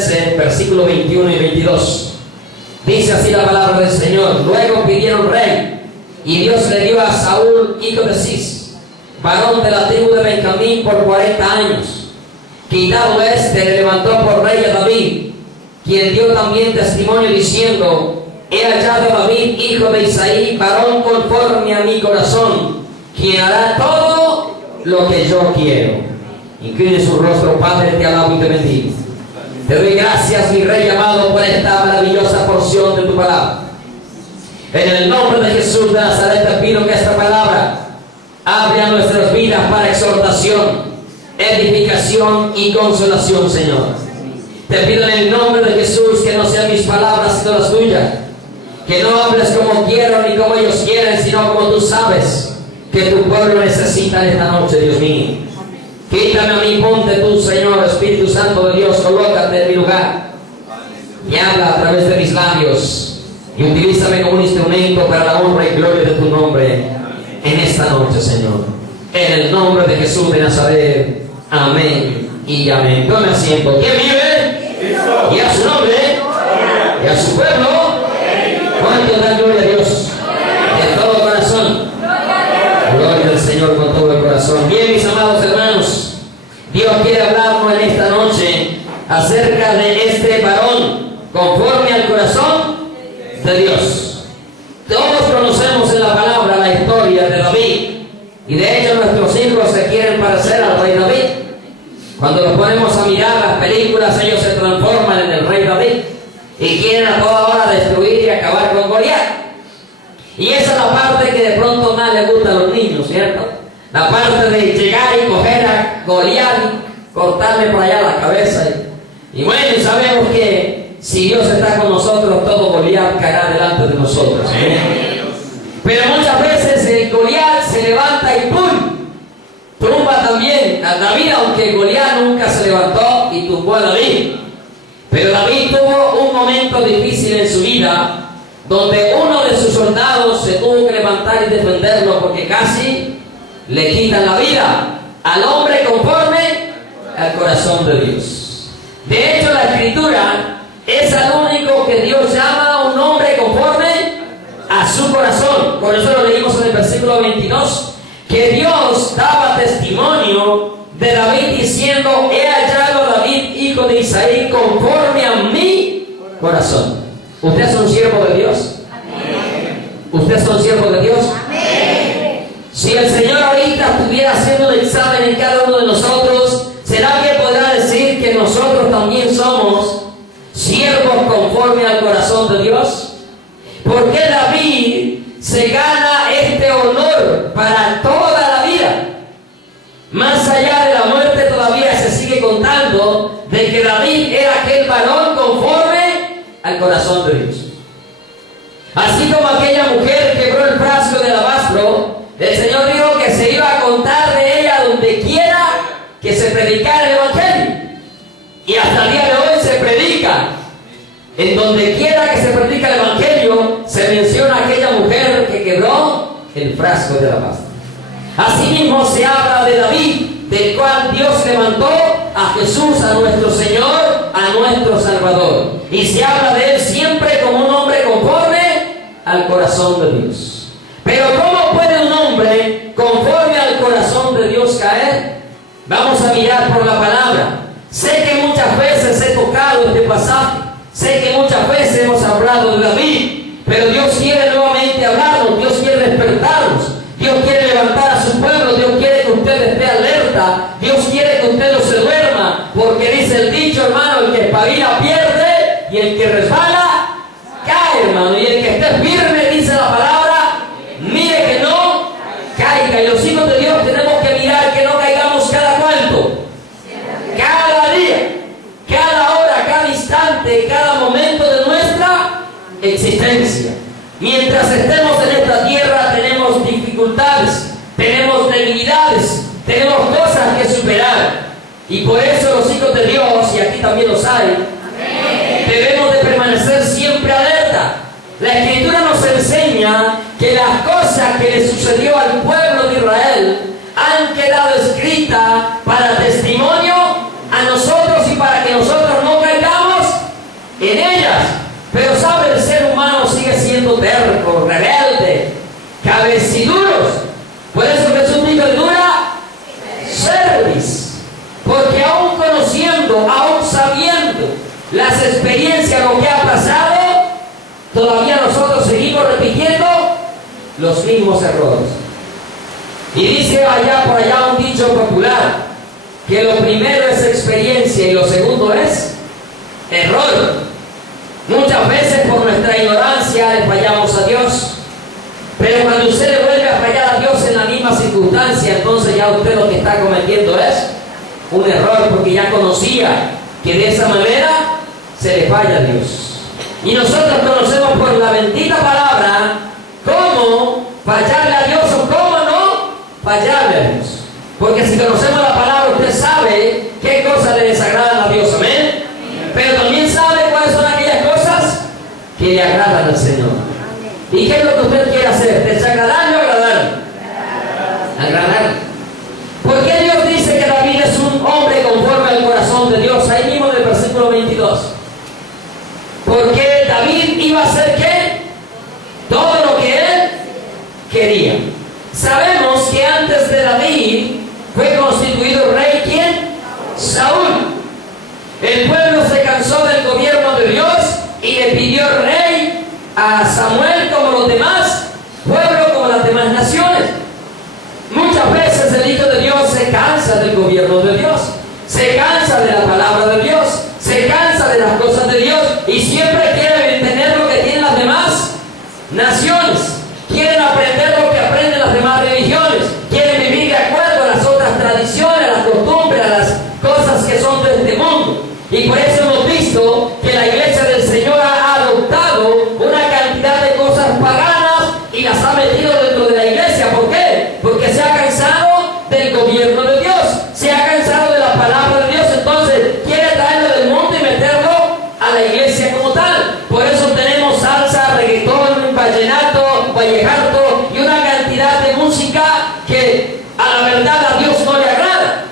13, versículos 21 y 22. Dice así la palabra del Señor: luego pidieron rey, y Dios le dio a Saúl, hijo de Cis, varón de la tribu de Benjamín, por 40 años. Quitado este, le levantó por rey a David, quien dio también testimonio diciendo: he hallado a David, hijo de Isaí, varón conforme a mi corazón, quien hará todo lo que yo quiero. Incline su rostro, Padre, te alabo y te bendigo. Te doy gracias, mi Rey amado, por esta maravillosa porción de tu palabra. En el nombre de Jesús de Nazaret te pido que esta palabra hable a nuestras vidas para exhortación, edificación y consolación, Señor. Te pido en el nombre de Jesús que no sean mis palabras sino las tuyas. Que no hables como quiero ni como ellos quieren, sino como tú sabes que tu pueblo necesita en esta noche, Dios mío. Quítame a mí, ponte tú, Señor, Espíritu Santo de Dios, colócate en mi lugar y habla a través de mis labios y utilízame como un instrumento para la honra y gloria de tu nombre en esta noche, Señor. En el nombre de Jesús de Nazaret, amén y amén. Tome asiento. ¿Quién vive? Y a su nombre y a su pueblo. ¿Cuánto dan gloria a Dios? De todo corazón. Gloria al Señor con todo el corazón. Bien, mis amados hermanos, Dios quiere hablarnos en esta noche acerca de este varón conforme al corazón de Dios. Todos conocemos en la palabra la historia de David, y de hecho nuestros hijos se quieren parecer al rey David. Cuando nos ponemos a mirar las películas, ellos se transforman en el rey David y quieren a toda hora destruir y acabar con Goliat. Y esa es la parte que de pronto más le gusta a los niños, ¿cierto? La parte de llegar y coger a Goliat y cortarle por allá la cabeza. Y bueno, sabemos que si Dios está con nosotros, todo Goliat caerá delante de nosotros, ¿eh? Pero muchas veces el Goliat se levanta y ¡pum! Tumba también a David, aunque Goliat nunca se levantó y tumbó a David. Pero David tuvo un momento difícil en su vida, donde uno de sus soldados se tuvo que levantar y defenderlo, porque casi le quitan la vida al hombre conforme al corazón de Dios. De hecho, la Escritura es al único que Dios llama un hombre conforme a su corazón. Por eso lo leímos en el versículo 22, que Dios daba testimonio de David diciendo: he hallado a David, hijo de Isaí, conforme a mi corazón. ¿Usted es un siervo de Dios? Amén. ¿Usted es un siervo de Dios? Amén. Si el Señor ahorita estuviera haciendo un examen en cada uno de nosotros, ¿será que podrá decir que nosotros también somos siervos conforme al corazón de Dios? ¿Por qué David se gana este honor para toda la vida? Más allá de la muerte todavía se sigue contando de que David era aquel varón conforme al corazón de Dios. Así como aquella mujer quebró el frasco de alabastro, el Señor dijo que se iba a contar de ella donde quiera que se predicara el Evangelio. Y hasta el día de hoy se predica. En donde quiera que se predica el Evangelio, se menciona a aquella mujer que quebró el frasco de alabastro. Asimismo se habla de David, del cual Dios levantó a Jesús, a nuestro Señor, a nuestro Salvador. Y se habla de él siempre como un hombre conforme al corazón de Dios. Pero ¿cómo puede un hombre conforme al corazón de Dios caer? Vamos a mirar por la palabra. Sé que muchas veces he tocado este pasaje, sé que muchas veces hemos hablado de David, pero Dios quiere nuevamente hablarnos, Dios quiere despertarnos, Dios quiere levantar a su pueblo, Dios quiere que usted esté alerta, Dios quiere que usted no se duerma, porque dice el dicho, hermano, el que espabila pierde y el que resbala cae, hermano. Y el que esté firme, dice la palabra, mire que no caiga. Y los hijos de Dios tenemos que mirar que no caigamos cada cuánto, cada día, cada hora, cada instante, cada momento de nuestra existencia. Mientras estemos en esta tierra tenemos dificultades, tenemos debilidades, tenemos cosas que superar. Y por eso los hijos de Dios, y aquí también los hay, debemos de permanecer siempre alerta. La Escritura nos enseña que las cosas que le sucedió al pueblo de Israel han quedado escritas para testimonio a nosotros y para que nosotros no caigamos mismos errores. Y dice allá por allá un dicho popular, que lo primero es experiencia y lo segundo es error. Muchas veces por nuestra ignorancia le fallamos a Dios, pero cuando usted le vuelve a fallar a Dios en la misma circunstancia, entonces ya usted lo que está cometiendo es un error, porque ya conocía que de esa manera se le falla a Dios. Y nosotros conocemos por la bendita palabra cómo fallarle a Dios o cómo no fallarle a Dios. Porque si conocemos la palabra, usted sabe qué cosas le desagradan a Dios, amén. Pero también sabe cuáles son aquellas cosas que le agradan al Señor. ¿Y qué es lo que usted quiere hacer? ¿Desagradarle o agradar? Agradar. ¿Por qué Dios dice que David es un hombre conforme al corazón de Dios? Ahí mismo en el versículo 22. Porque David iba a hacer ¿qué? Todo lo que él quería. Sabemos que antes de David fue constituido rey ¿quién? Saúl. El pueblo se cansó del gobierno de Dios y le pidió rey a Samuel como los demás pueblos, como las demás naciones. Muchas veces el Hijo de Dios se cansa del gobierno de Dios, se cansa de la palabra de Dios, se cansa de las cosas de Dios y siempre quiere tener lo que tienen las demás naciones. Quieren aprender lo que aprenden las demás religiones. Quieren vivir de acuerdo a las otras tradiciones, a las costumbres, a las cosas que son de este mundo. Y por eso hemos visto que la iglesia del Señor ha adoptado una cantidad de cosas paganas y las ha metido dentro de la iglesia. ¿Por qué? Porque se ha cansado del gobierno de Dios, se ha cansado de la palabra de Dios, entonces quiere traerlo del mundo y meterlo a la iglesia como tal. Por eso tenemos salsa, reggaetón, vallenato, vallejarto y una cantidad de música que a la verdad a Dios no le agrada,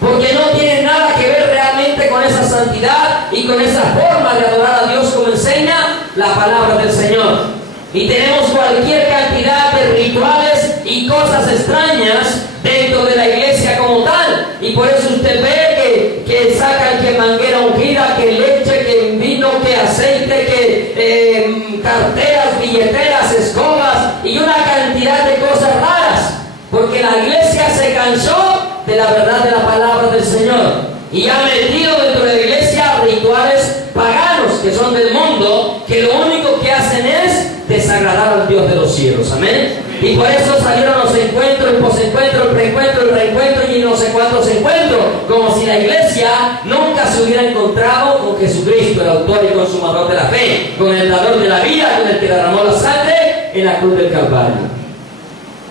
porque no tiene nada que ver realmente con esa santidad y con esa forma de adorar a Dios como enseña la palabra del Señor. Y tenemos cualquier cantidad de rituales y cosas extrañas dentro de la iglesia como tal. Y por eso usted ve que sacan que manguera ungida, que leche, que vino, que aceite, que carteras, billeteras, escobas y una cantidad de cosas raras. Porque la iglesia se cansó de la verdad de la palabra del Señor y ha metido dentro de la iglesia rituales paganos que son del mundo, que lo único que hacen es desagradar al Dios de los cielos, amén. Y por eso salieron los encuentros, el posencuentro, el preencuentro, el reencuentro y no sé cuántos encuentros, como si la iglesia nunca se hubiera encontrado con Jesucristo, el autor y consumador de la fe, con el dador de la vida, con el que derramó la sangre en la cruz del Calvario.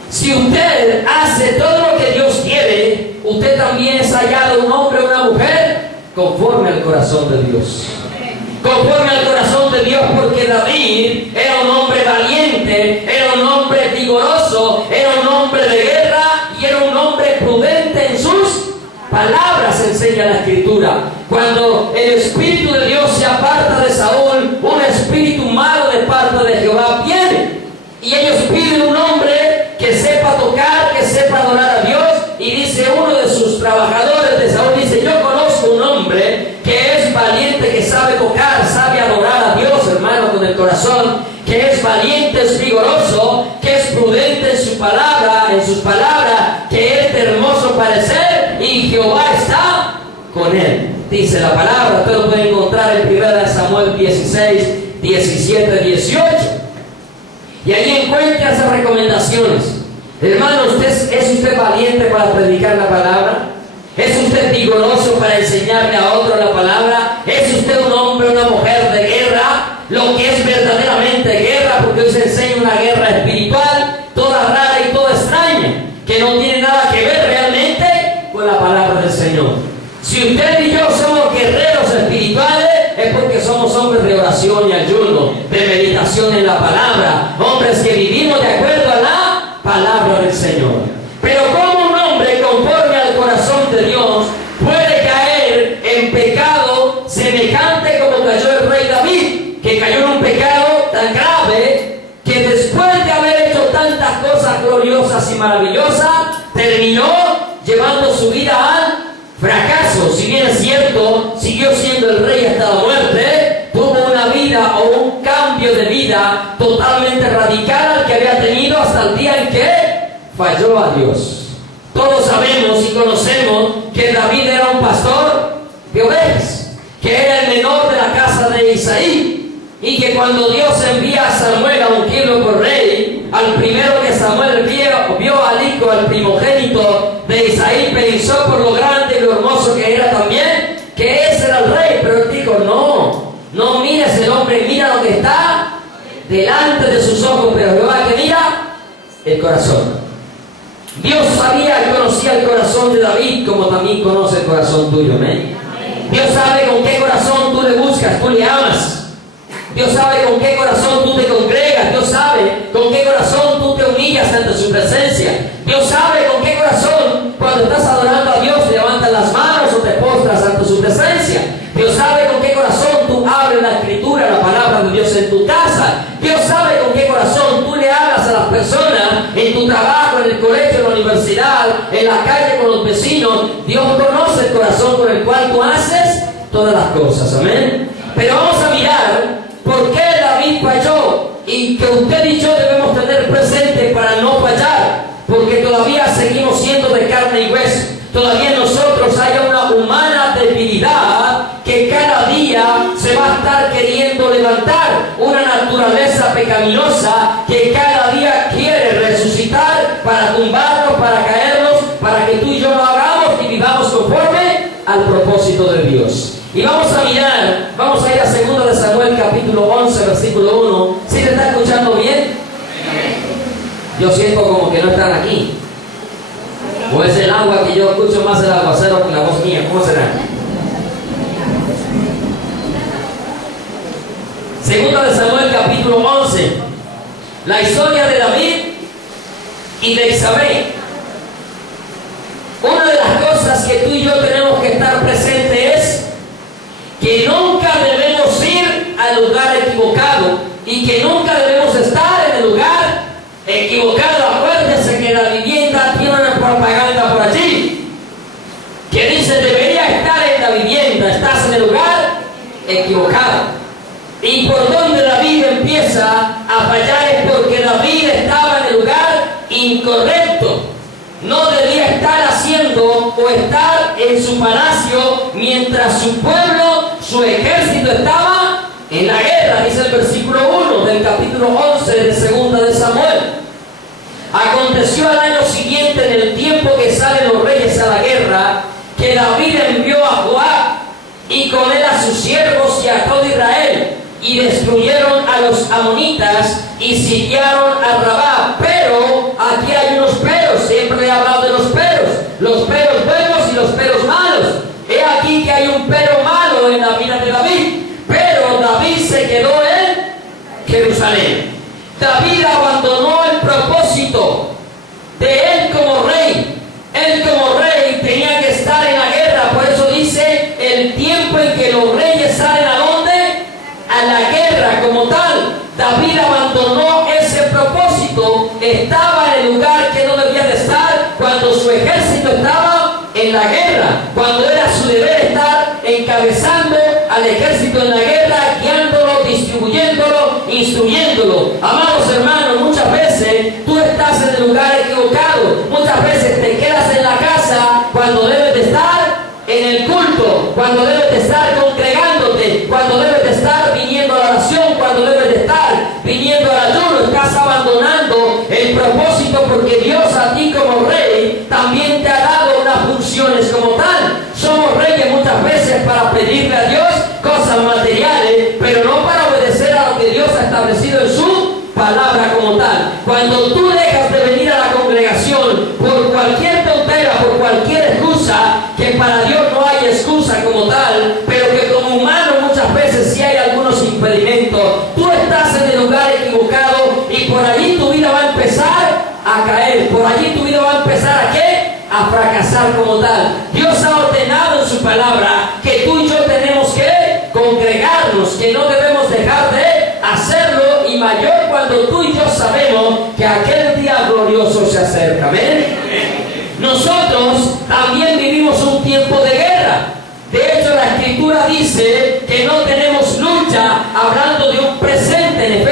Si usted hace todo lo que Dios quiere, usted también es hallado un hombre o una mujer conforme al corazón de Dios. Conforme al corazón de Dios, porque David era un hombre valiente, era un hombre vigoroso, era un hombre de guerra y era un hombre prudente en sus palabras, enseña la Escritura. Cuando el Espíritu de Dios se aparta de Saúl, un espíritu malo de parte de Jehová viene. Y ellos piden un hombre que sepa tocar, que sepa adorar a Dios. Y dice uno de sus trabajadores de Saúl, dice: yo conozco un hombre que es valiente, que sabe tocar, sabe adorar a Dios, hermano, con el corazón, que es valiente, es vigoroso, que es prudente en su palabra, en sus palabras, que es de hermoso parecer, y Jehová está con él. Dice la palabra, usted lo puede encontrar en 1 Samuel 16, 17, 18. Y ahí encuentra esas recomendaciones. Hermano, ¿es usted valiente para predicar la palabra? ¿Es usted vigoroso para enseñarle a otro la palabra? ¿Es usted un hombre o una mujer de guerra? Lo que es verdaderamente guerra, porque hoy se enseña una guerra espiritual, toda rara y toda extraña, que no tiene nada que ver realmente con la palabra del Señor. Si usted y yo somos guerreros espirituales, es porque somos hombres de oración y ayuno, de meditación en la palabra, hombres que vivimos de acuerdo a la palabra del Señor. Pero como un hombre conforme al corazón de Dios puede caer en pecado semejante como cayó el rey David, que cayó en un pecado tan grave que después de haber hecho tantas cosas gloriosas y maravillosas, terminó llevando su vida al fracaso? Si bien es cierto, siguió siendo el rey hasta la muerte, tuvo una vida o un cambio cambio de vida totalmente radical al que había tenido hasta el día en que falló a Dios. Todos sabemos y conocemos que David era un pastor de ovejas, que era el menor de la casa de Isaí, y que cuando Dios envía a Samuel a ungirlo por rey, al primero que Samuel vio al hijo, al primogénito de Isaí, pensó por lo grande y lo hermoso que era también, que ese era el rey. Pero él dijo, no mires el hombre, mira lo que está delante de sus ojos, pero Jehová que mira el corazón. Dios sabía y conocía el corazón de David, como también conoce el corazón tuyo, amén. Dios sabe con qué corazón tú le buscas, tú le amas. Dios sabe con qué corazón tú te congregas. Dios sabe con qué corazón tú te humillas ante su presencia. Dios sabe con qué corazón cuando estás adorando a Dios levantas las manos o te postras ante su presencia. Dios sabe con qué corazón tú abres la escritura, la palabra de Dios en tu casa. Dios sabe con qué corazón tú le hablas a las personas en tu trabajo, en el colegio, en la universidad, en la calle con los vecinos. Dios conoce el corazón con el cual tú haces todas las cosas, amén. Pero vamos a mirar por qué David falló y que usted y yo debemos tener presente para no fallar, porque todavía seguimos siendo de carne y hueso. Todavía en nosotros hay una humana debilidad que cada día se va a estar queriendo levantar, una naturaleza pecaminosa que cada día quiere resucitar para tumbarnos, para caernos, para que tú y yo lo hagamos y vivamos conforme al propósito de Dios. Y vamos a mirar, vamos a ir a 2 de Samuel capítulo 11 versículo 1. ¿Sí te está escuchando bien? Yo siento como que no están aquí. O es el agua, que yo escucho más el aguacero que la voz mía. ¿Cómo será? 2 de Samuel capítulo 11. La historia de David y de Isabel. Una de las cosas que tú y yo tenemos que estar presentes es que nunca debemos ir al lugar equivocado y que nunca debemos estar en el lugar equivocado. Acuérdense que la vivienda tiene una propaganda por allí que dice: debería estar en la vivienda, estás en el lugar equivocado. Y por donde David empieza a fallar es porque David estaba en el lugar incorrecto. No debía estar haciendo o estar en su palacio mientras su pueblo, su ejército estaba en la guerra. Dice el versículo 1 del capítulo 11 de 2 de Samuel. Aconteció al año siguiente, en el tiempo que salen los reyes a la guerra, que David envió a Joab y con él a sus siervos y a todo Israel, y destruyeron a los amonitas y sitiaron a Rabá. Pero aquí hay unos peros, siempre he hablado de los peros buenos y los peros malos. He aquí que hay un pero malo en la vida de David. Pero David se quedó en Jerusalén. David abandonó el propósito de él como rey. Él como rey tenía que estar en la guerra. Por eso dice: el tiempo en que los reyes salen ¿a dónde? A la guerra como tal. David abandonó ese propósito, estaba en el lugar que no debía de estar cuando su ejército estaba en la guerra, cuando era su deber estar encabezando al ejército en la guerra, guiándolo, distribuyéndolo, instruyéndolo. Amados hermanos, muchas veces tú estás en el lugar equivocado, muchas veces te quedas en la casa cuando debes de estar en el culto, cuando debes de estar congregándote, cuando debes de estar viniendo a la oración, cuando debes de estar viniendo al ayuno. Estás abandonando el propósito, porque Dios a ti como rey también te ha dado unas funciones como tal. Somos reyes muchas veces para pedirle a Dios cosas materiales, pero no para obedecer a lo que Dios ha establecido en su palabra como tal. Cuando tú dejas de venir a la congregación por cualquier tontera, por cualquier excusa, que para Dios no hay excusa como tal, pero que como humano muchas veces sí hay algunos impedimentos, tú estás en el lugar equivocado y por allí tu vida va a empezar a caer, por allí tu vida va a empezar ¿a qué? A fracasar como tal. Dios ha ordenado en su palabra que tú y yo tenemos que congregarnos, que no debemos dejar de hacerlo, y mayor cuando tú y yo sabemos que aquel día glorioso se acerca. ¿Amén? Nosotros también vivimos un tiempo de guerra. De hecho, la Escritura dice que no tenemos lucha, hablando de un presente. En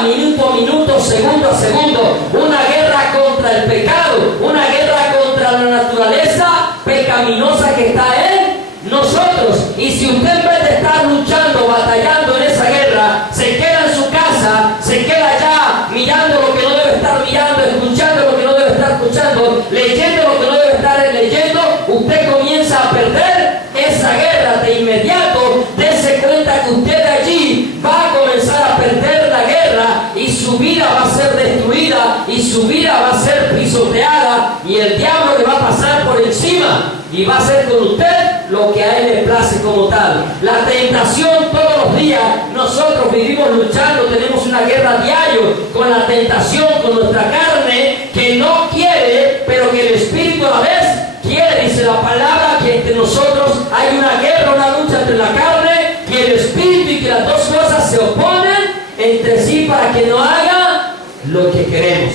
día, minuto a minuto, segundo a segundo. Una guerra contra el pecado, una guerra contra la naturaleza pecaminosa que está en nosotros. Y si usted en vez de estar luchando, batallando en esa guerra, se queda en su casa, se queda allá mirando lo que no debe estar mirando, escuchando lo que no debe estar escuchando, leyendo lo que no debe estar leyendo, usted comienza a perder esa guerra de inmediato. Dese cuenta que usted de allí va a comenzar a perder la guerra y su vida va a ser destruida y su vida va a ser pisoteada y el diablo le va a pasar por encima y va a hacer con usted lo que a él le place como tal. La tentación todos los días, nosotros vivimos luchando, tenemos una guerra diario con la tentación, con nuestra carne que no quiere, pero que el Espíritu a la vez quiere. Dice la palabra que entre nosotros hay una guerra, una lucha entre la carne y el Espíritu, y que las dos cosas se oponen entre sí para que no haga lo que queremos.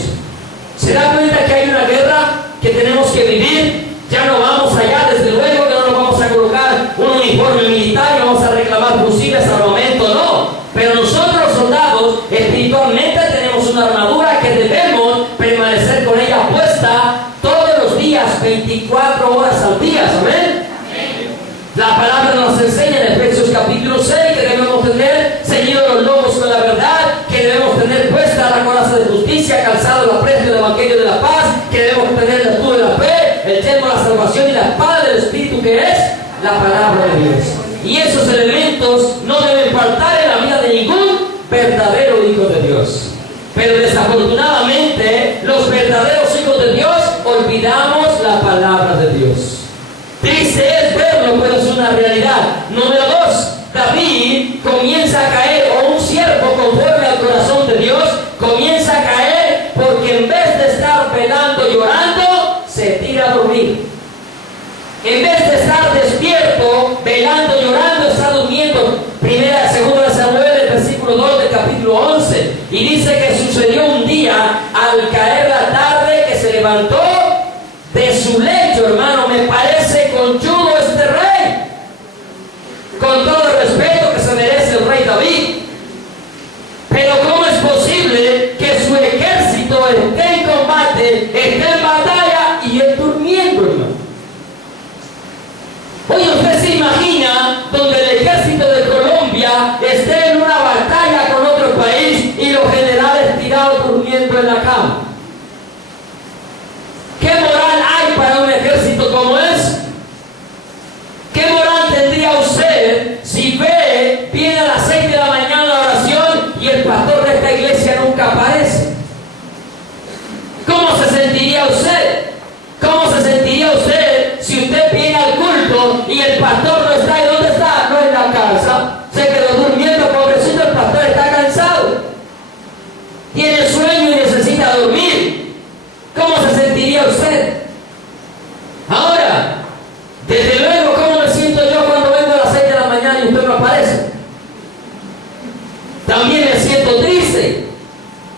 ¿Se da cuenta que hay una guerra que tenemos que vivir? Ya no vamos allá, desde luego que no nos vamos a colocar un uniforme militar y vamos a reclamar fusiles, armamento, no. Pero nosotros, soldados, espiritualmente tenemos una armadura que debemos permanecer con ella puesta todos los días, 24 horas al día. ¿Amén? La palabra nos enseña en Efesios capítulo 6 que debemos tener ceñidos los lomos con la verdad, que debemos tener puesta la coraza de justicia, calzado la frente del evangelio de la paz, que debemos tener el escudo de la fe, el yelmo de la salvación y la espada del Espíritu, que es la palabra de Dios. Y esos elementos no deben faltar en la vida de ningún verdadero hijo de Dios. Pero desafortunadamente los verdaderos hijos de Dios olvidamos la palabra de Dios. Triste es verlo, pero es una realidad. Número 2, David comienza a caer, o un siervo conforme al corazón de Dios comienza a caer porque en vez de estar velando, llorando, se tira a dormir. En vez de estar despierto, velando, llorando, está durmiendo. Segunda de Samuel, el versículo 2 del capítulo 11. Y dice que sucedió un día, al caer la tarde, que se levantó de su lecho. Hermano, me parece conchudo este rey. Con todo el respeto que se merece el rey David. Pero ¿cómo es posible que su ejército esté en combate, esté en batalla y él durmiendo, hermano? Oye, ¿usted se imagina donde el ejército de Colombia esté en una batalla con otro país y los generales tirados durmiendo en la cama? ¿Qué moral hay para un ejército como ese? ¿Qué moral tendría usted si viene a las 6 de la mañana la oración y el pastor de esta iglesia nunca aparece? ¿Cómo se sentiría usted? ¿Cómo se sentiría usted si usted viene al culto y el pastor no está? ¿Y dónde está? No en la casa. Se quedó durmiendo, pobrecito, el pastor está cansado. Tiene sueño y necesita dormir. ¿Cómo se sentiría usted? Ahora, desde luego, ¿cómo me siento yo cuando vengo a las 6 de la mañana y usted no aparece? También me siento triste.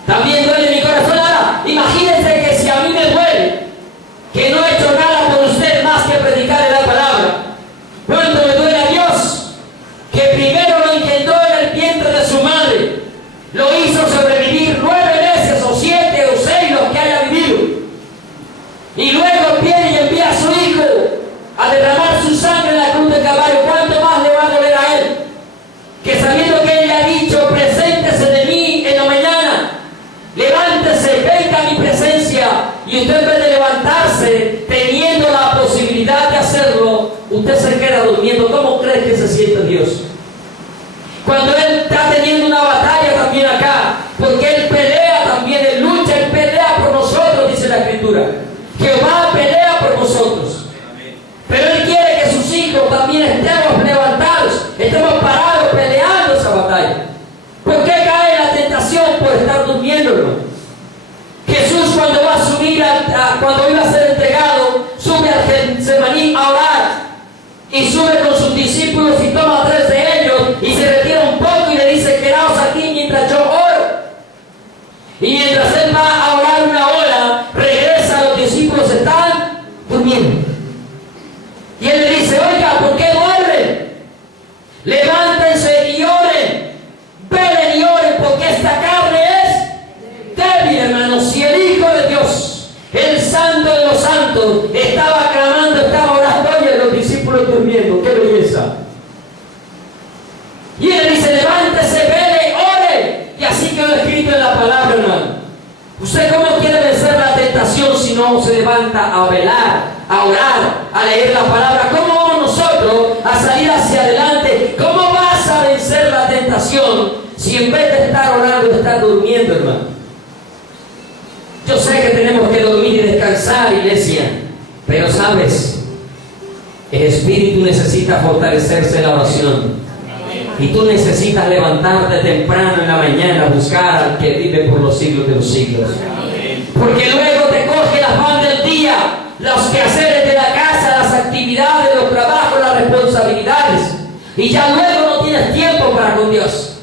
También duele mi corazón. Ahora, imagínense que si a mí me duele, que no he hecho nada por usted más que predicarle la palabra, ¿cuánto me duele a Dios? Que primero lo intentó en el vientre de su madre, lo hizo sobrevivir 9 meses o 7 o 6, los que haya vivido, y luego viene y envía a su hijo a derramar su sangre en la cruz del Calvario. ¿Cuánto más le va a doler a él? Que sabiendo que él le ha dicho, preséntese de mí en la mañana, levántese, venga a mi presencia, y usted en vez de levantarse teniendo la posibilidad de hacerlo, usted se queda durmiendo. ¿Cómo cree que se siente Dios? Cuando él está teniendo una batalla también acá, porque él pelea también, él lucha, él pelea por nosotros, dice la Escritura. Jehová pelea por nosotros. Pero él quiere que sus hijos también estemos levantados, estemos parados peleando esa batalla. ¿Por qué cae la tentación? Por estar durmiendo, hermano. Jesús, cuando va a subir, cuando iba a ser entregado, sube al Getsemaní a orar, y sube con sus discípulos y toma 3 de ellos y se retira un poco y le dice: quedaos aquí mientras yo oro. Y mientras él va a orar una hora, regresa, los discípulos están durmiendo. Y él le dice: oiga, ¿por qué duermen? Levántense y oren, velen y oren, porque esta carne Santo estaba clamando, estaba orando, y los discípulos durmiendo. ¡Qué belleza! Y él dice, levántese, vele, ore. Y así quedó escrito en la palabra, hermano. ¿Usted cómo quiere vencer la tentación si no se levanta a velar, a orar, a leer la palabra? ¿Cómo vamos nosotros a salir hacia adelante? ¿Cómo vas a vencer la tentación si en vez de estar orando, estás durmiendo, hermano? Yo sé que tenemos que dormir y descansar, iglesia, pero sabes, el espíritu necesita fortalecerse en la oración. Y tú necesitas levantarte temprano en la mañana a buscar al que vive por los siglos de los siglos. Porque luego te coge el afán del día, los quehaceres de la casa, las actividades, los trabajos, las responsabilidades. Y ya luego no tienes tiempo para con Dios.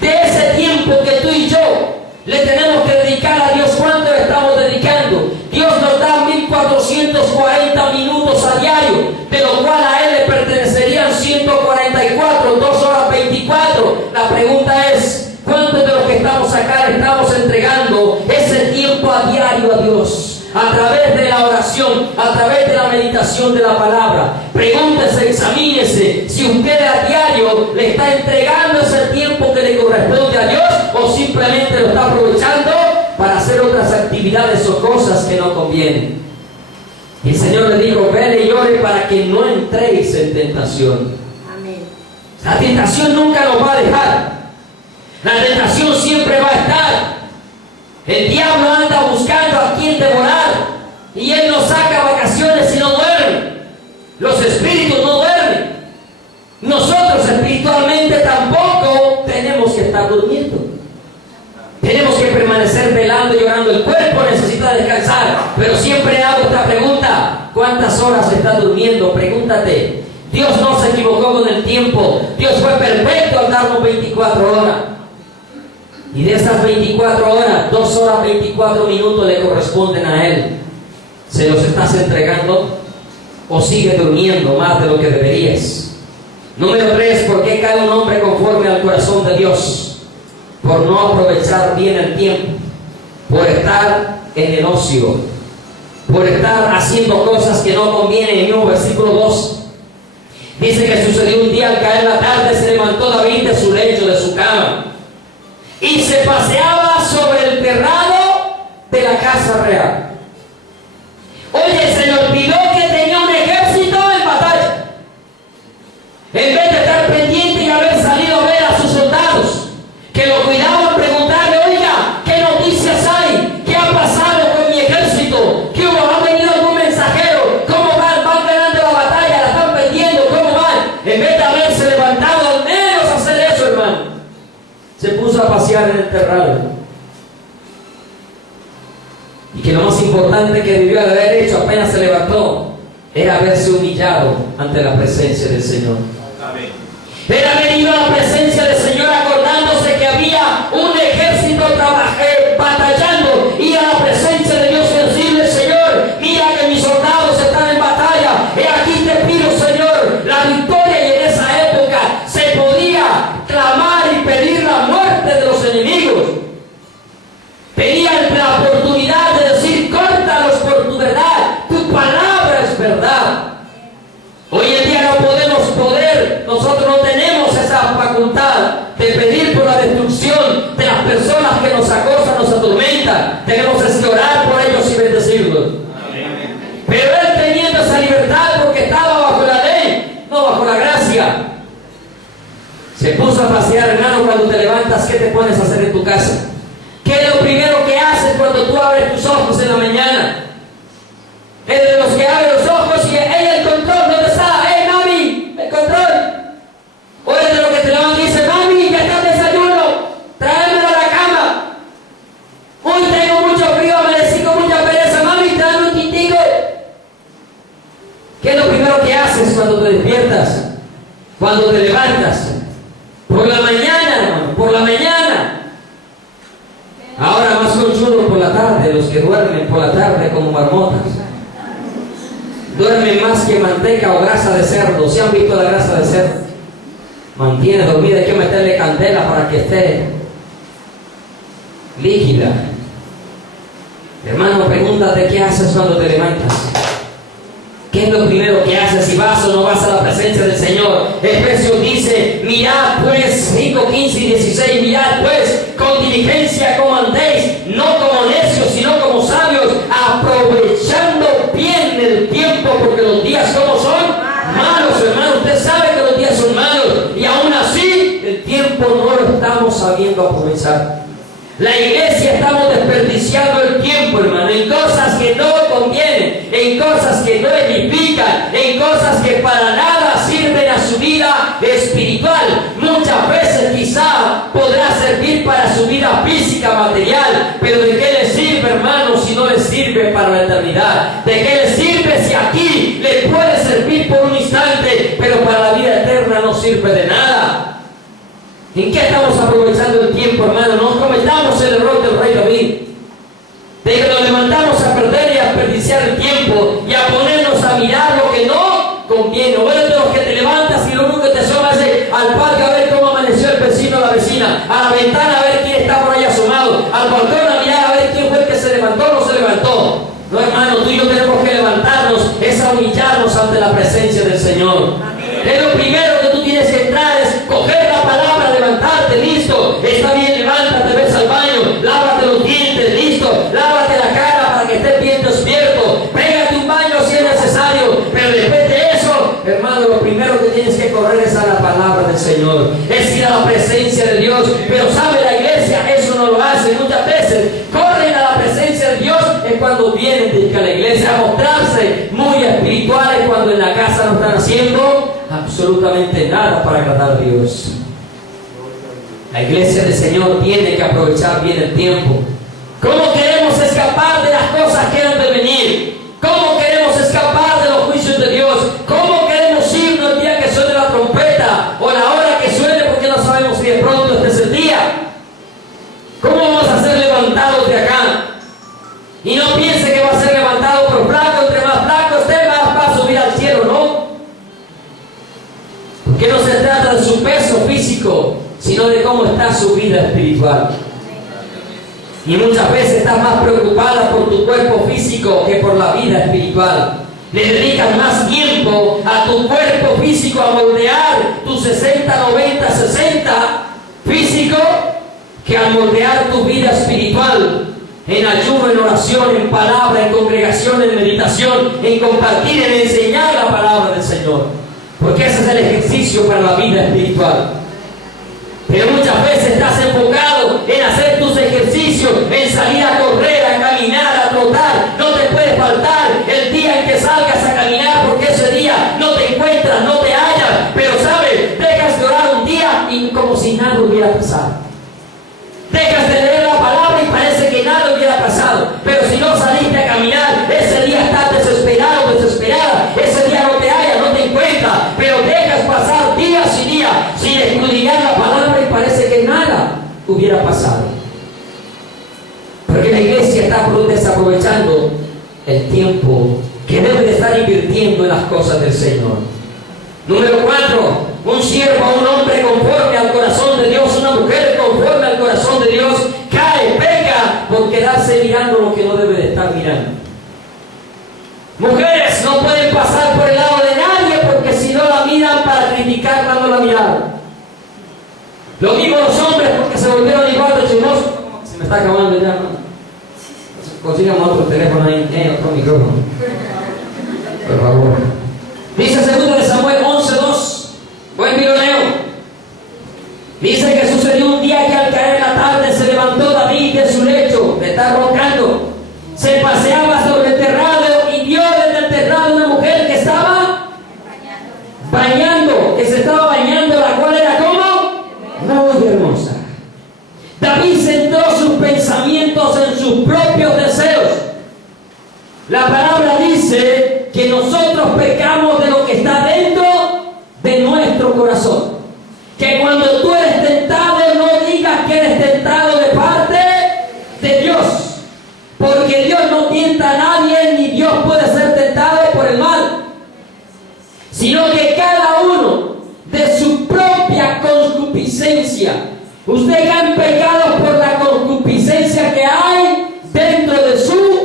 De ese tiempo que tú y yo le tenemos que dedicar a Dios, ¿cuánto le estamos dedicando? Dios nos da 1440 minutos a diario, de lo cual a Él le pertenecerían 144, 2 horas 24. La pregunta es, ¿cuántos de los que estamos acá le estamos entregando ese tiempo a diario a Dios? A través de la oración, a través de la meditación de la palabra. Pregúntese, examínese si usted a diario le está entregando ese tiempo que le corresponde a Dios, o simplemente lo está aprovechando para hacer otras actividades o cosas que no convienen. Y el Señor le dijo, vele y ore para que no entréis en tentación. Amén. La tentación nunca nos va a dejar. La tentación siempre va a estar. El diablo anda buscando a quien devorar, y él no saca vacaciones y no duerme. Los espíritus no duermen. Nosotros espiritualmente tampoco tenemos que estar durmiendo. Tenemos que permanecer velando y orando. El cuerpo necesita descansar. Pero siempre hago esta pregunta: ¿cuántas horas estás durmiendo? Pregúntate. Dios no se equivocó con el tiempo. Dios fue perfecto al darnos 24 horas. Y de esas 24 horas, 2 horas 24 minutos le corresponden a Él. ¿Se los estás entregando o sigues durmiendo más de lo que deberías? Número 3, ¿por qué cae un hombre conforme al corazón de Dios? Por no aprovechar bien el tiempo, por estar en el ocio, por estar haciendo cosas que no convienen. En el mismo versículo 2 dice que sucedió un día al caer la tarde, se levantó David de su lecho, de su cama, y se paseaba sobre el terrado de la casa real. Oye, se le olvidó que tenía un ejército en batalla. En vez de estar pendiente y haber salido a ver a sus soldados, que lo cuidaban, preguntarle, oiga, ¿qué noticias hay? ¿Qué ha pasado con mi ejército? ¿Qué hubo? ¿Ha venido algún mensajero? ¿Cómo van? ¿Van ganando la batalla? ¿La están perdiendo? ¿Cómo van? En vez de haberse levantado, al menos hacer eso, hermano, se puso a pasear en el terrado. Y que lo más importante que debió haber hecho apenas se levantó era haberse humillado ante la presencia del Señor. Amén. Era venido a la presencia del Señor acordándose que había un ejército batallando, y a la presencia de Dios decirle: Señor, mira que mis soldados están en batalla, he aquí te pido, Señor, la victoria. Y en esa época se podía clamar y pedir la muerte de los enemigos. Tenían la oportunidad de decir: córtalos por tu verdad, tu palabra es verdad. Hoy en día no podemos nosotros no tenemos esa facultad de pedir por la destrucción de las personas que nos acosan, nos atormentan. Tenemos que orar por ellos y bendecirlos. Amén. Pero él, teniendo esa libertad porque estaba bajo la ley, no bajo la gracia, se puso a pasear. Hermano, cuando te levantas, ¿qué te pones a hacer en tu casa? ¿Qué es lo primero que haces cuando tú abres tus ojos en la mañana? Es de los que abren los ojos y el control, ¿dónde está? Mami, el control. O es de los que te levantan y dicen: mami, ya está el desayuno, tráemelo a la cama. Hoy tengo mucho frío, amanecí con mucha pereza, mami, tráeme un tintico. ¿Qué es lo primero que haces cuando te despiertas? Cuando te levantas. Por la mañana, hermano, por la mañana. Ahora más conchudos por la tarde, los que duermen por la tarde como marmotas. Duermen más que manteca o grasa de cerdo. ¿Se han visto la grasa de cerdo? Mantiene dormida, hay que meterle candela para que esté líquida. Hermano, pregúntate qué haces cuando te levantas. ¿Qué es lo primero que haces? Si vas o no vas a la presencia del Señor. Efesios dice, mirad pues, 5, 15 y 16, mirad pues, con diligencia como andéis, no como necios, sino como sabios, aprovechando bien el tiempo, porque los días como son malos, hermano. Usted sabe que los días son malos, y aún así, el tiempo no lo estamos sabiendo aprovechar. La iglesia estamos desperdiciando el tiempo, hermano, en cosas que no convienen, en cosas que no edifican, en cosas que para nada sirven a su vida espiritual. Muchas veces quizá podrá servir para su vida física, material, pero ¿de qué le sirve, hermano, si no le sirve para la eternidad? ¿De qué le sirve si aquí le puede servir por un instante, pero para la vida eterna no sirve de nada? ¿En qué estamos aprovechando el tiempo, hermano? No cometamos el error del rey David, de que nos levantamos a perder y a desperdiciar el tiempo y a ponernos a mirar lo que no conviene. O eres de los que te levantas y lo único que te asomas es al patio a ver cómo amaneció el vecino o la vecina, a la ventana a ver quién está por ahí asomado, al balcón a mirar a ver quién fue el que se levantó o no se levantó. No, hermano, tú y yo tenemos que levantarnos, es a humillarnos ante la presencia del Señor. Es lo primero que tú tienes que entrar, es coger la palabra, levantarte, listo, está bien, levántate, ves al baño, lávate los dientes, listo, lávate la cara para que estés bien despierto, pégate un baño si es necesario, pero después de eso, hermano, lo primero que tienes que correr es a la palabra del Señor, es ir a la presencia de Dios. Pero sabe, la iglesia eso no lo hace. Muchas veces corren a la presencia de Dios es cuando vienen a la iglesia a mostrarse muy espirituales, cuando en la casa no están haciendo absolutamente nada para agradar a Dios. La iglesia del Señor tiene que aprovechar bien el tiempo. ¿Cómo queremos escapar de las cosas que han de venir? ¿Cómo queremos escapar de los juicios de Dios? ¿Cómo queremos irnos el día que suene la trompeta o la hora que suene, porque no sabemos si de pronto este es el día? ¿Cómo vamos a ser levantados de acá? Y no piense que va a ser levantado por flaco, entre más flaco esté, más va a subir al cielo, ¿no? Porque no se trata de su peso físico, sino de cómo está su vida espiritual. Y muchas veces estás más preocupada por tu cuerpo físico que por la vida espiritual. Le dedicas más tiempo a tu cuerpo físico, a moldear tu 60, 90, 60 físico, que a moldear tu vida espiritual, en ayuno, en oración, en palabra, en congregación, en meditación, en compartir, en enseñar la palabra del Señor. Porque ese es el ejercicio para la vida espiritual. Pero muchas veces estás enfocado en hacer tus ejercicios, en salir a correr, a caminar, a trotar. No te puede faltar el día en que salgas a caminar, porque ese día no te encuentras, no te hallas. Pero sabes, dejas de orar un día y como si nada hubiera pasado. Dejas de leer la palabra y parece que nada hubiera pasado. Pero si no saliste a caminar, ese día estás desesperado, desesperada. Ese día no te hallas, no te encuentras. Pero dejas pasar días y días sin escudriñar la palabra y parece que nada hubiera pasado. Porque la iglesia está desaprovechando el tiempo que debe de estar invirtiendo en las cosas del Señor. Número 4. Un siervo, un hombre conforme al corazón de Dios, una mujer conforme al corazón de Dios, cae, peca por quedarse mirando lo que no debe de estar mirando. Mujeres no pueden pasar por el lado de nadie, porque si no la miran para criticarla, no la miraron. Lo mismo los hombres, porque se volvieron igual de chismosos. Se me está acabando ya, ¿no? Consigamos otro teléfono ahí, otro micrófono. Por favor. Dice 2 Samuel 11:2. Buen piloneo. Dice que sucedió un día que al caer la tarde se levantó David de su lecho, de estar roncando. Se paseaba sobre el terrado y vio desde el terrado una mujer que estaba bañando, que se estaba bañando, la cual era como muy hermosa. David centró sus pensamientos en sus propios deseos. La palabra dice que nosotros pecamos de lo que está dentro de nuestro corazón. Que cuando tú eres tentado, no digas que eres tentado de parte de Dios, porque Dios no tienta a nadie, ni Dios puede ser tentado por el mal, sino que cada uno de su propia concupiscencia. Ustedes han pecado por la concupiscencia que hay dentro de su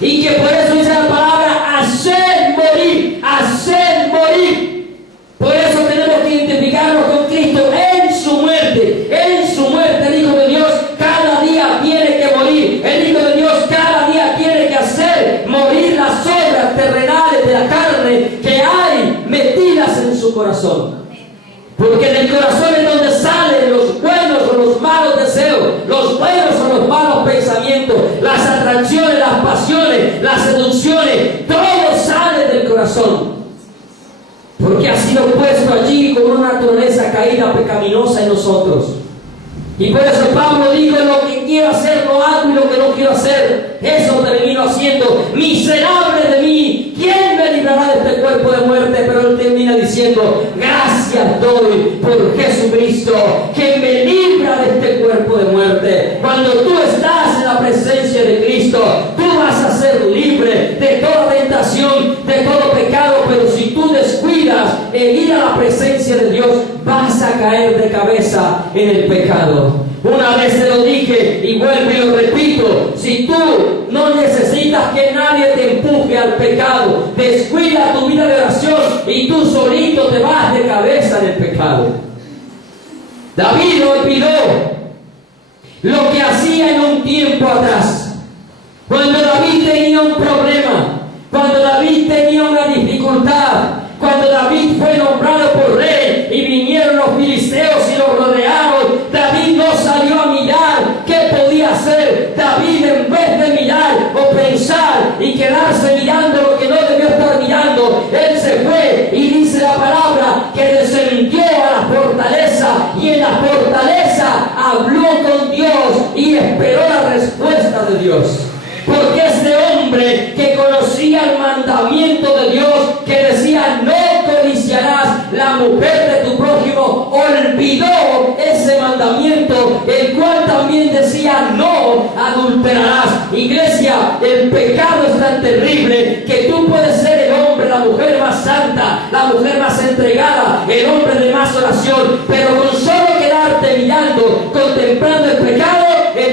Y que por eso dice la palabra, hacer morir, hacer morir. Por eso tenemos que identificarnos con Cristo en su muerte. En su muerte el Hijo de Dios cada día tiene que morir. El Hijo de Dios cada día tiene que hacer morir las obras terrenales de la carne que hay metidas en su corazón. Porque en el corazón es donde salen los buenos o los malos deseos, los buenos o los malos pensamientos, las atracciones, las pasiones, las seducciones, todo sale del corazón. Porque ha sido puesto allí con una naturaleza caída, pecaminosa en nosotros. Y por eso Pablo dijo, lo que quiero hacer lo hago y lo que no quiero hacer, eso termino haciendo. Miserable de mí, ¿quién me librará de este cuerpo de muerte? Pero él termina diciendo, gracias doy por Jesucristo, que me libra de este cuerpo de muerte. Cuando tú estás en la presencia de Cristo, tú vas a ser libre de toda tentación, de todo pecado. Pero si tú descuidas el ir a la presencia de Dios, vas a caer de cabeza en el pecado. Una vez te lo dije y vuelvo y lo repito, si tú no necesitas que nadie te empuje al pecado, descuida tu vida de oración y tú solito te vas de cabeza en el pecado. David olvidó lo que hacía en un tiempo atrás. Cuando David tenía un problema, cuando David tenía una dificultad, cuando David fue nombrado por rey y vinieron los filisteos y lo rodearon, David no salió a mirar qué podía hacer. David, en vez de mirar o pensar y quedarse mirando lo que no debió estar mirando, él se fue y dice la palabra que descendió a la fortaleza y en la fortaleza habló con Dios y esperó la respuesta de Dios. Porque este hombre que conocía el mandamiento de Dios, que decía no codiciarás la mujer de tu prójimo, olvidó ese mandamiento, el cual también decía no adulterarás. Iglesia, el pecado es tan terrible que tú puedes ser el hombre, la mujer más santa, la mujer más entregada, el hombre de más oración, pero con solo quedarte mirando, contemplando el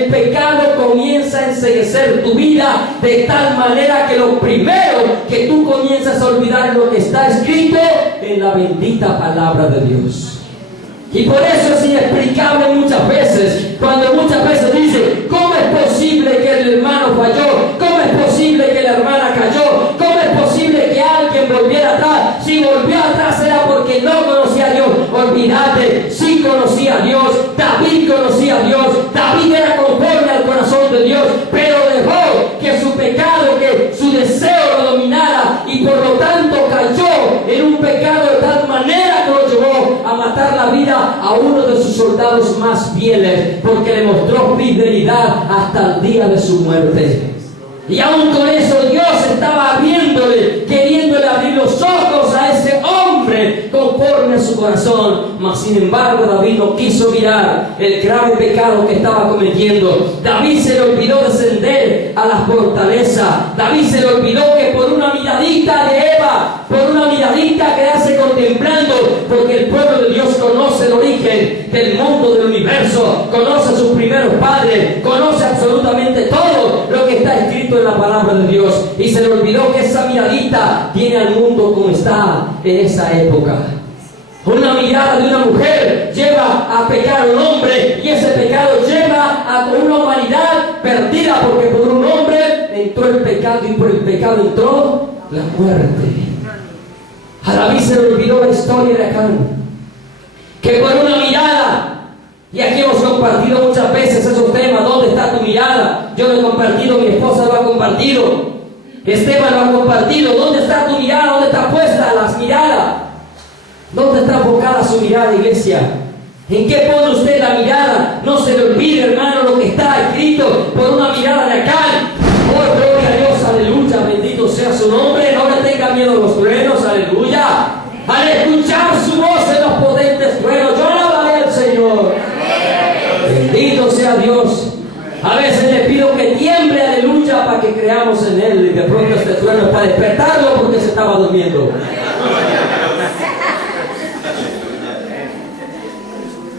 pecado comienza a enceguecer tu vida de tal manera que lo primero que tú comienzas a olvidar es lo que está escrito en la bendita palabra de Dios. Y por eso es inexplicable muchas veces, cuando muchas veces dice, ¿cómo es posible que el hermano falló? ¿Cómo es posible que la hermana cayó? ¿Cómo es posible que alguien volviera atrás? Si volvió atrás era porque no conocía a Dios. Olvídate, sí conocía a Dios. David conocía a Dios. David era conforme al corazón de Dios, pero dejó que su pecado, que su deseo lo dominara y por lo tanto cayó en un pecado de tal manera que lo llevó a matar la vida a uno de sus soldados más fieles, porque le mostró fidelidad hasta el día de su muerte. Y aún con eso Dios estaba abriéndole, queriéndole abrir los ojos a ese hombre conforme a su corazón. Mas sin embargo David no quiso mirar el grave pecado que estaba cometiendo. David se le olvidó descender a la fortaleza. David se le olvidó que por una miradita de Eva, por una miradita quedarse contemplando, porque el pueblo de Dios conoce el origen del mundo, del universo, conoce a sus primeros padres, conoce absolutamente todo lo que está escrito en la palabra de Dios, y se le olvidó que esa miradita tiene al mundo como está en esa época. Una mirada de una mujer lleva a pecar a un hombre, y ese pecado lleva a una humanidad perdida, porque por un hombre entró el pecado y por el pecado entró la muerte. A David se le olvidó la historia de Acán, que por una mirada, y aquí hemos compartido muchas veces esos temas, ¿dónde está tu mirada? Yo lo he compartido, mi esposa lo ha compartido, Esteban lo ha compartido. ¿Dónde está tu mirada? ¿Dónde está puesta las miradas? ¿Dónde está enfocada su mirada, iglesia? ¿En qué pone usted la mirada? No se le olvide, hermano, lo que está escrito por una mirada de Acán. Oh, gloria a Dios, aleluya, bendito sea su nombre. No le tenga miedo a los truenos, aleluya. Al escuchar su voz en los potentes truenos, yo alabaré al Señor. Bendito sea Dios. A veces le pido que tiemble, aleluya, para que creamos en Él. Y de pronto este trueno es para despertarlo porque se estaba durmiendo.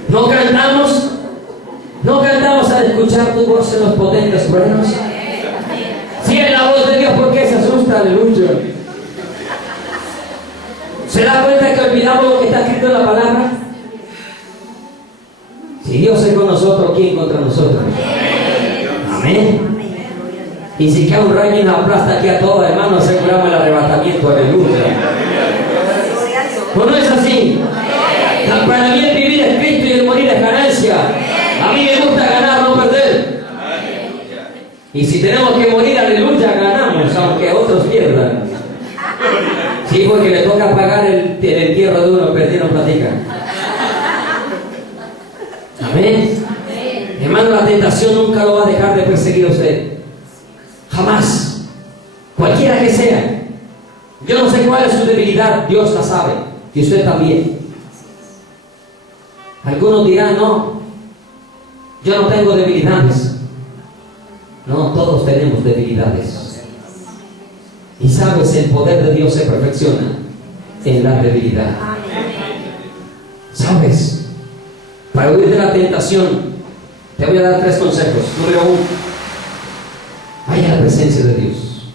No cantamos al escuchar tu voz en los potentes truenos. Si es la voz de Dios aleluya. ¿Se da cuenta que olvidamos lo que está escrito en la palabra? Si Dios es con nosotros, ¿quién contra nosotros? Amén. Y si cae un rayo y nos aplasta aquí a todos, hermanos, aseguramos el arrebatamiento, aleluya. ¿O no es así? Para mí el vivir es Cristo y el morir es ganancia. A mí me gusta ganar, no perder. Y si tenemos que morir, aleluya, ganamos, aunque otros pierdan. Sí, porque le toca pagar el entierro de uno, perdieron platica. Amén. Hermano, la tentación nunca lo va a dejar de perseguir a usted. Jamás. Cualquiera que sea. Yo no sé cuál es su debilidad, Dios la sabe. Y usted también. Algunos dirán, no, yo no tengo debilidades. No, todos tenemos debilidades. Y sabes, el poder de Dios se perfecciona en la debilidad. ¿Sabes? Para huir de la tentación, te voy a dar 3 consejos. Número 1, vaya a la presencia de Dios.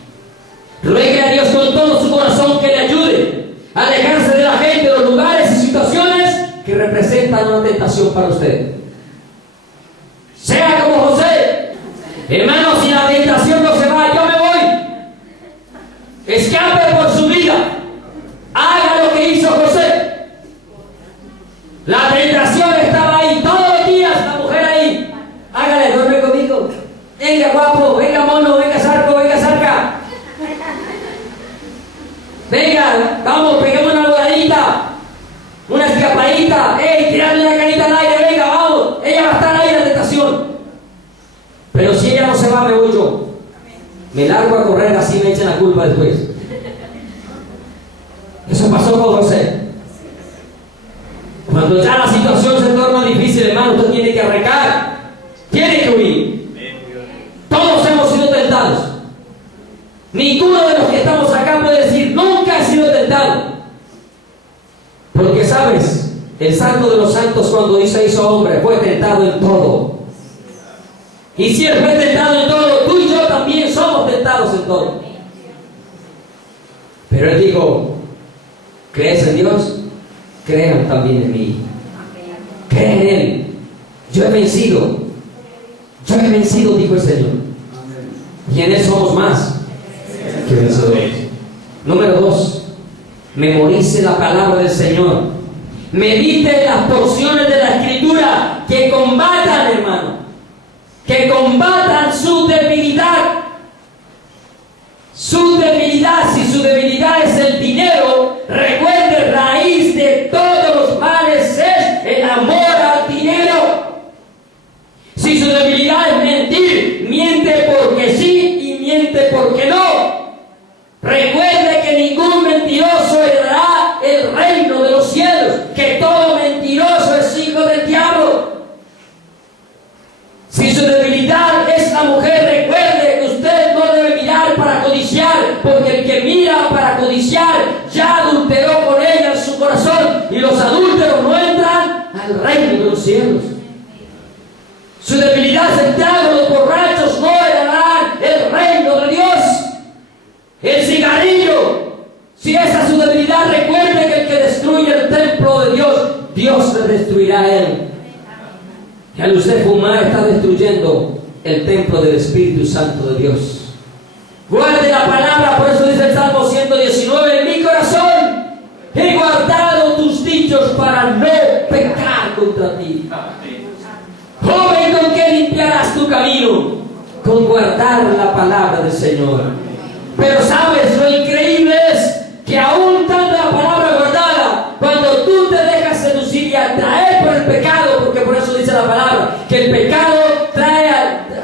Ruegue a Dios con todo su corazón que le ayude a alejarse de la gente, de los lugares y situaciones que representan una tentación para usted. Sea como José. Hermano, si la tentación no se va, yo me voy. Escape por su vida. Haga lo que hizo José. La tentación estaba ahí todos los días, la mujer ahí. Hágale, duerme conmigo. Venga guapo, venga mono, venga zarco, venga zarca. Venga, vamos, peguemos una voladita, una escapadita. Tirarle la canita al aire, venga, vamos. Ella va a estar ahí en la tentación. Pero si ella no se va, me voy yo. Me largo a correr, así me echan la culpa después. Eso pasó con José. Cuando ya la situación se torna difícil, hermano, usted tiene que arrancar, tiene que huir. Todos hemos sido tentados. Ninguno de los que estamos acá puede decir, nunca he sido tentado. Porque sabes, el santo de los santos cuando se hizo hombre fue tentado en todo. Y si él fue tentado en todo, tú y yo también somos tentados en todo. Pero él dijo, ¿crees en Dios? Crean también en mí. Creen en Él. Yo he vencido. Yo he vencido, dijo el Señor. Y en Él somos más que vencedores. Número 2. Memorice la palabra del Señor. Medite las porciones de la Escritura que combatan, hermano. Que combatan su debilidad. Su debilidad, si su debilidad es el dinero, recuerde, raíz de todos los males es el amor al dinero. Si su debilidad es mentir, miente porque sí y miente porque no. Recuerde que ningún mentiroso heredará el reino de los cielos, que todo mentiroso es hijo del diablo. Si su debilidad es la mujer, recuerde que usted no debe mirar para codiciar, porque el que mira para codiciar ya adulteró con ella en su corazón, y los adúlteros no entran al reino de los cielos. Su debilidad es el diablo, los borrachos no heredarán el reino de Dios. El cigarrillo, si esa es su debilidad, recuerde que el que destruye el templo de Dios, Dios le destruirá a él. Y al usted fumar está destruyendo el templo del Espíritu Santo de Dios. Guarde la palabra, por eso dice el Salmo 119, en mi corazón he guardado tus dichos para no pecar contra ti. Joven, ¿con qué limpiarás tu camino? Con guardar la palabra del Señor. Pero sabes, lo increíble es que aún tanto la palabra guardada, cuando tú te dejas seducir y atraer por el pecado, porque por eso dice la palabra, que el pecado trae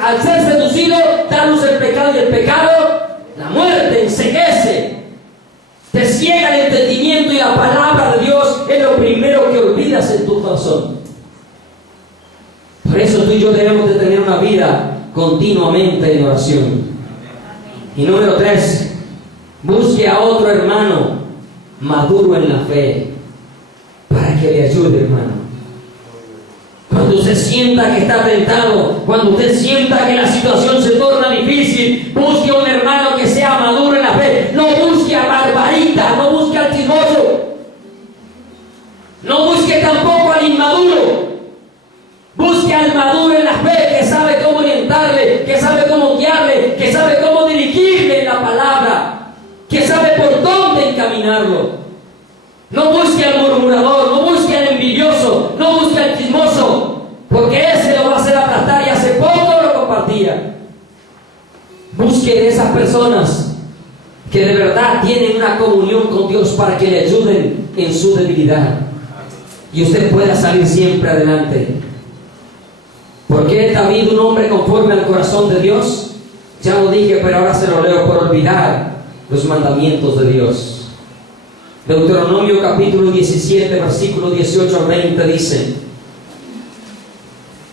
al ser seducido, da luz el pecado, y el pecado, la muerte, enceguece, te ciega el entendimiento, y la palabra de Dios es lo primero que olvidas en tu corazón. Por eso tú y yo debemos de tener una vida continuamente en oración. Y número 3, busque a otro hermano maduro en la fe para que le ayude, hermano. Cuando usted sienta que está tentado, cuando usted sienta que la situación se torna difícil, busque a un hermano que sea maduro en la fe. No orientarle, que sabe cómo guiarle, que sabe cómo dirigirle en la palabra, que sabe por dónde encaminarlo. No busque al murmurador, no busque al envidioso, no busque al chismoso, porque ese lo va a hacer aplastar y hace poco lo compartía. Busque de esas personas que de verdad tienen una comunión con Dios para que le ayuden en su debilidad y usted pueda salir siempre adelante. ¿Por qué David, un hombre conforme al corazón de Dios? Ya lo dije, pero ahora se lo leo: por olvidar los mandamientos de Dios. Deuteronomio capítulo 17, versículo 18 al 20 dice: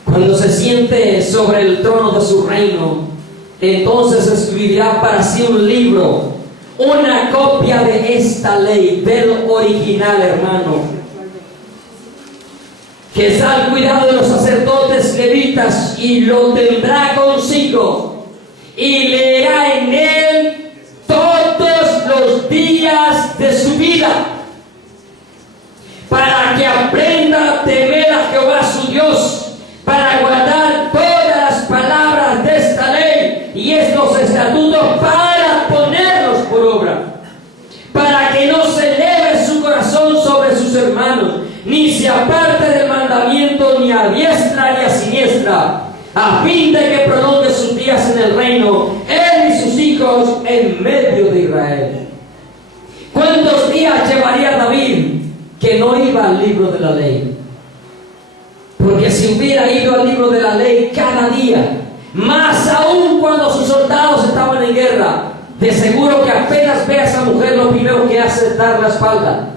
cuando se siente sobre el trono de su reino, entonces escribirá para sí un libro, una copia de esta ley, del original, hermano, que está al cuidado de los sacerdotes levitas, y lo tendrá consigo, y leerá en él todos los días de su vida, para que aprenda a temer a Jehová su Dios, para guardar todas las palabras de esta ley y estos estatutos, para ponerlos por obra, para que no se eleve su corazón sobre sus hermanos, ni se aparte del mandamiento ni a diestra ni a siniestra, a fin de que prolongue sus días en el reino, él y sus hijos en medio de Israel. ¿Cuántos días llevaría David que no iba al libro de la ley? Porque si hubiera ido al libro de la ley cada día, más aún cuando sus soldados estaban en guerra, de seguro que apenas ve a esa mujer, lo primero que hace es dar la espalda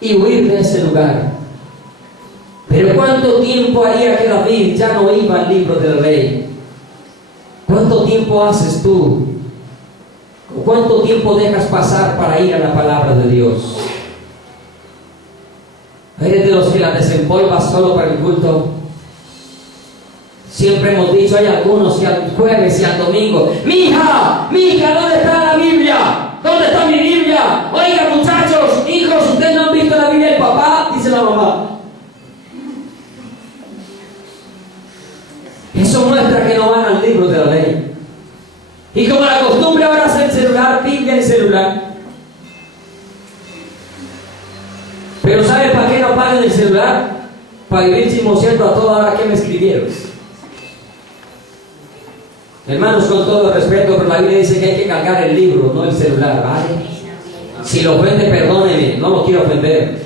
y huir de ese lugar. Pero ¿cuánto tiempo haría que David ya no iba al libro de la ley? ¿Cuánto tiempo haces tú? ¿Cuánto tiempo dejas pasar para ir a la palabra de Dios? ¿Eres de los que la desempolvas solo para el culto? Siempre hemos dicho, hay algunos que al jueves y al domingo: mija, ¿dónde está la Biblia? ¿Dónde está mi Biblia? Oiga, muchachos, hijos, ¿ustedes no han visto la Biblia del papá? Dice la mamá. Eso muestra que no van al libro de la ley. Y como la costumbre ahora es el celular, Biblia en celular. Pero ¿sabe para qué no apagan el celular? Para vivir chismoseando a toda hora que me escribieron. Hermanos, con todo respeto, pero la Biblia dice que hay que cargar el libro, no el celular, ¿vale? Si lo ofende, perdóneme, no lo quiero ofender.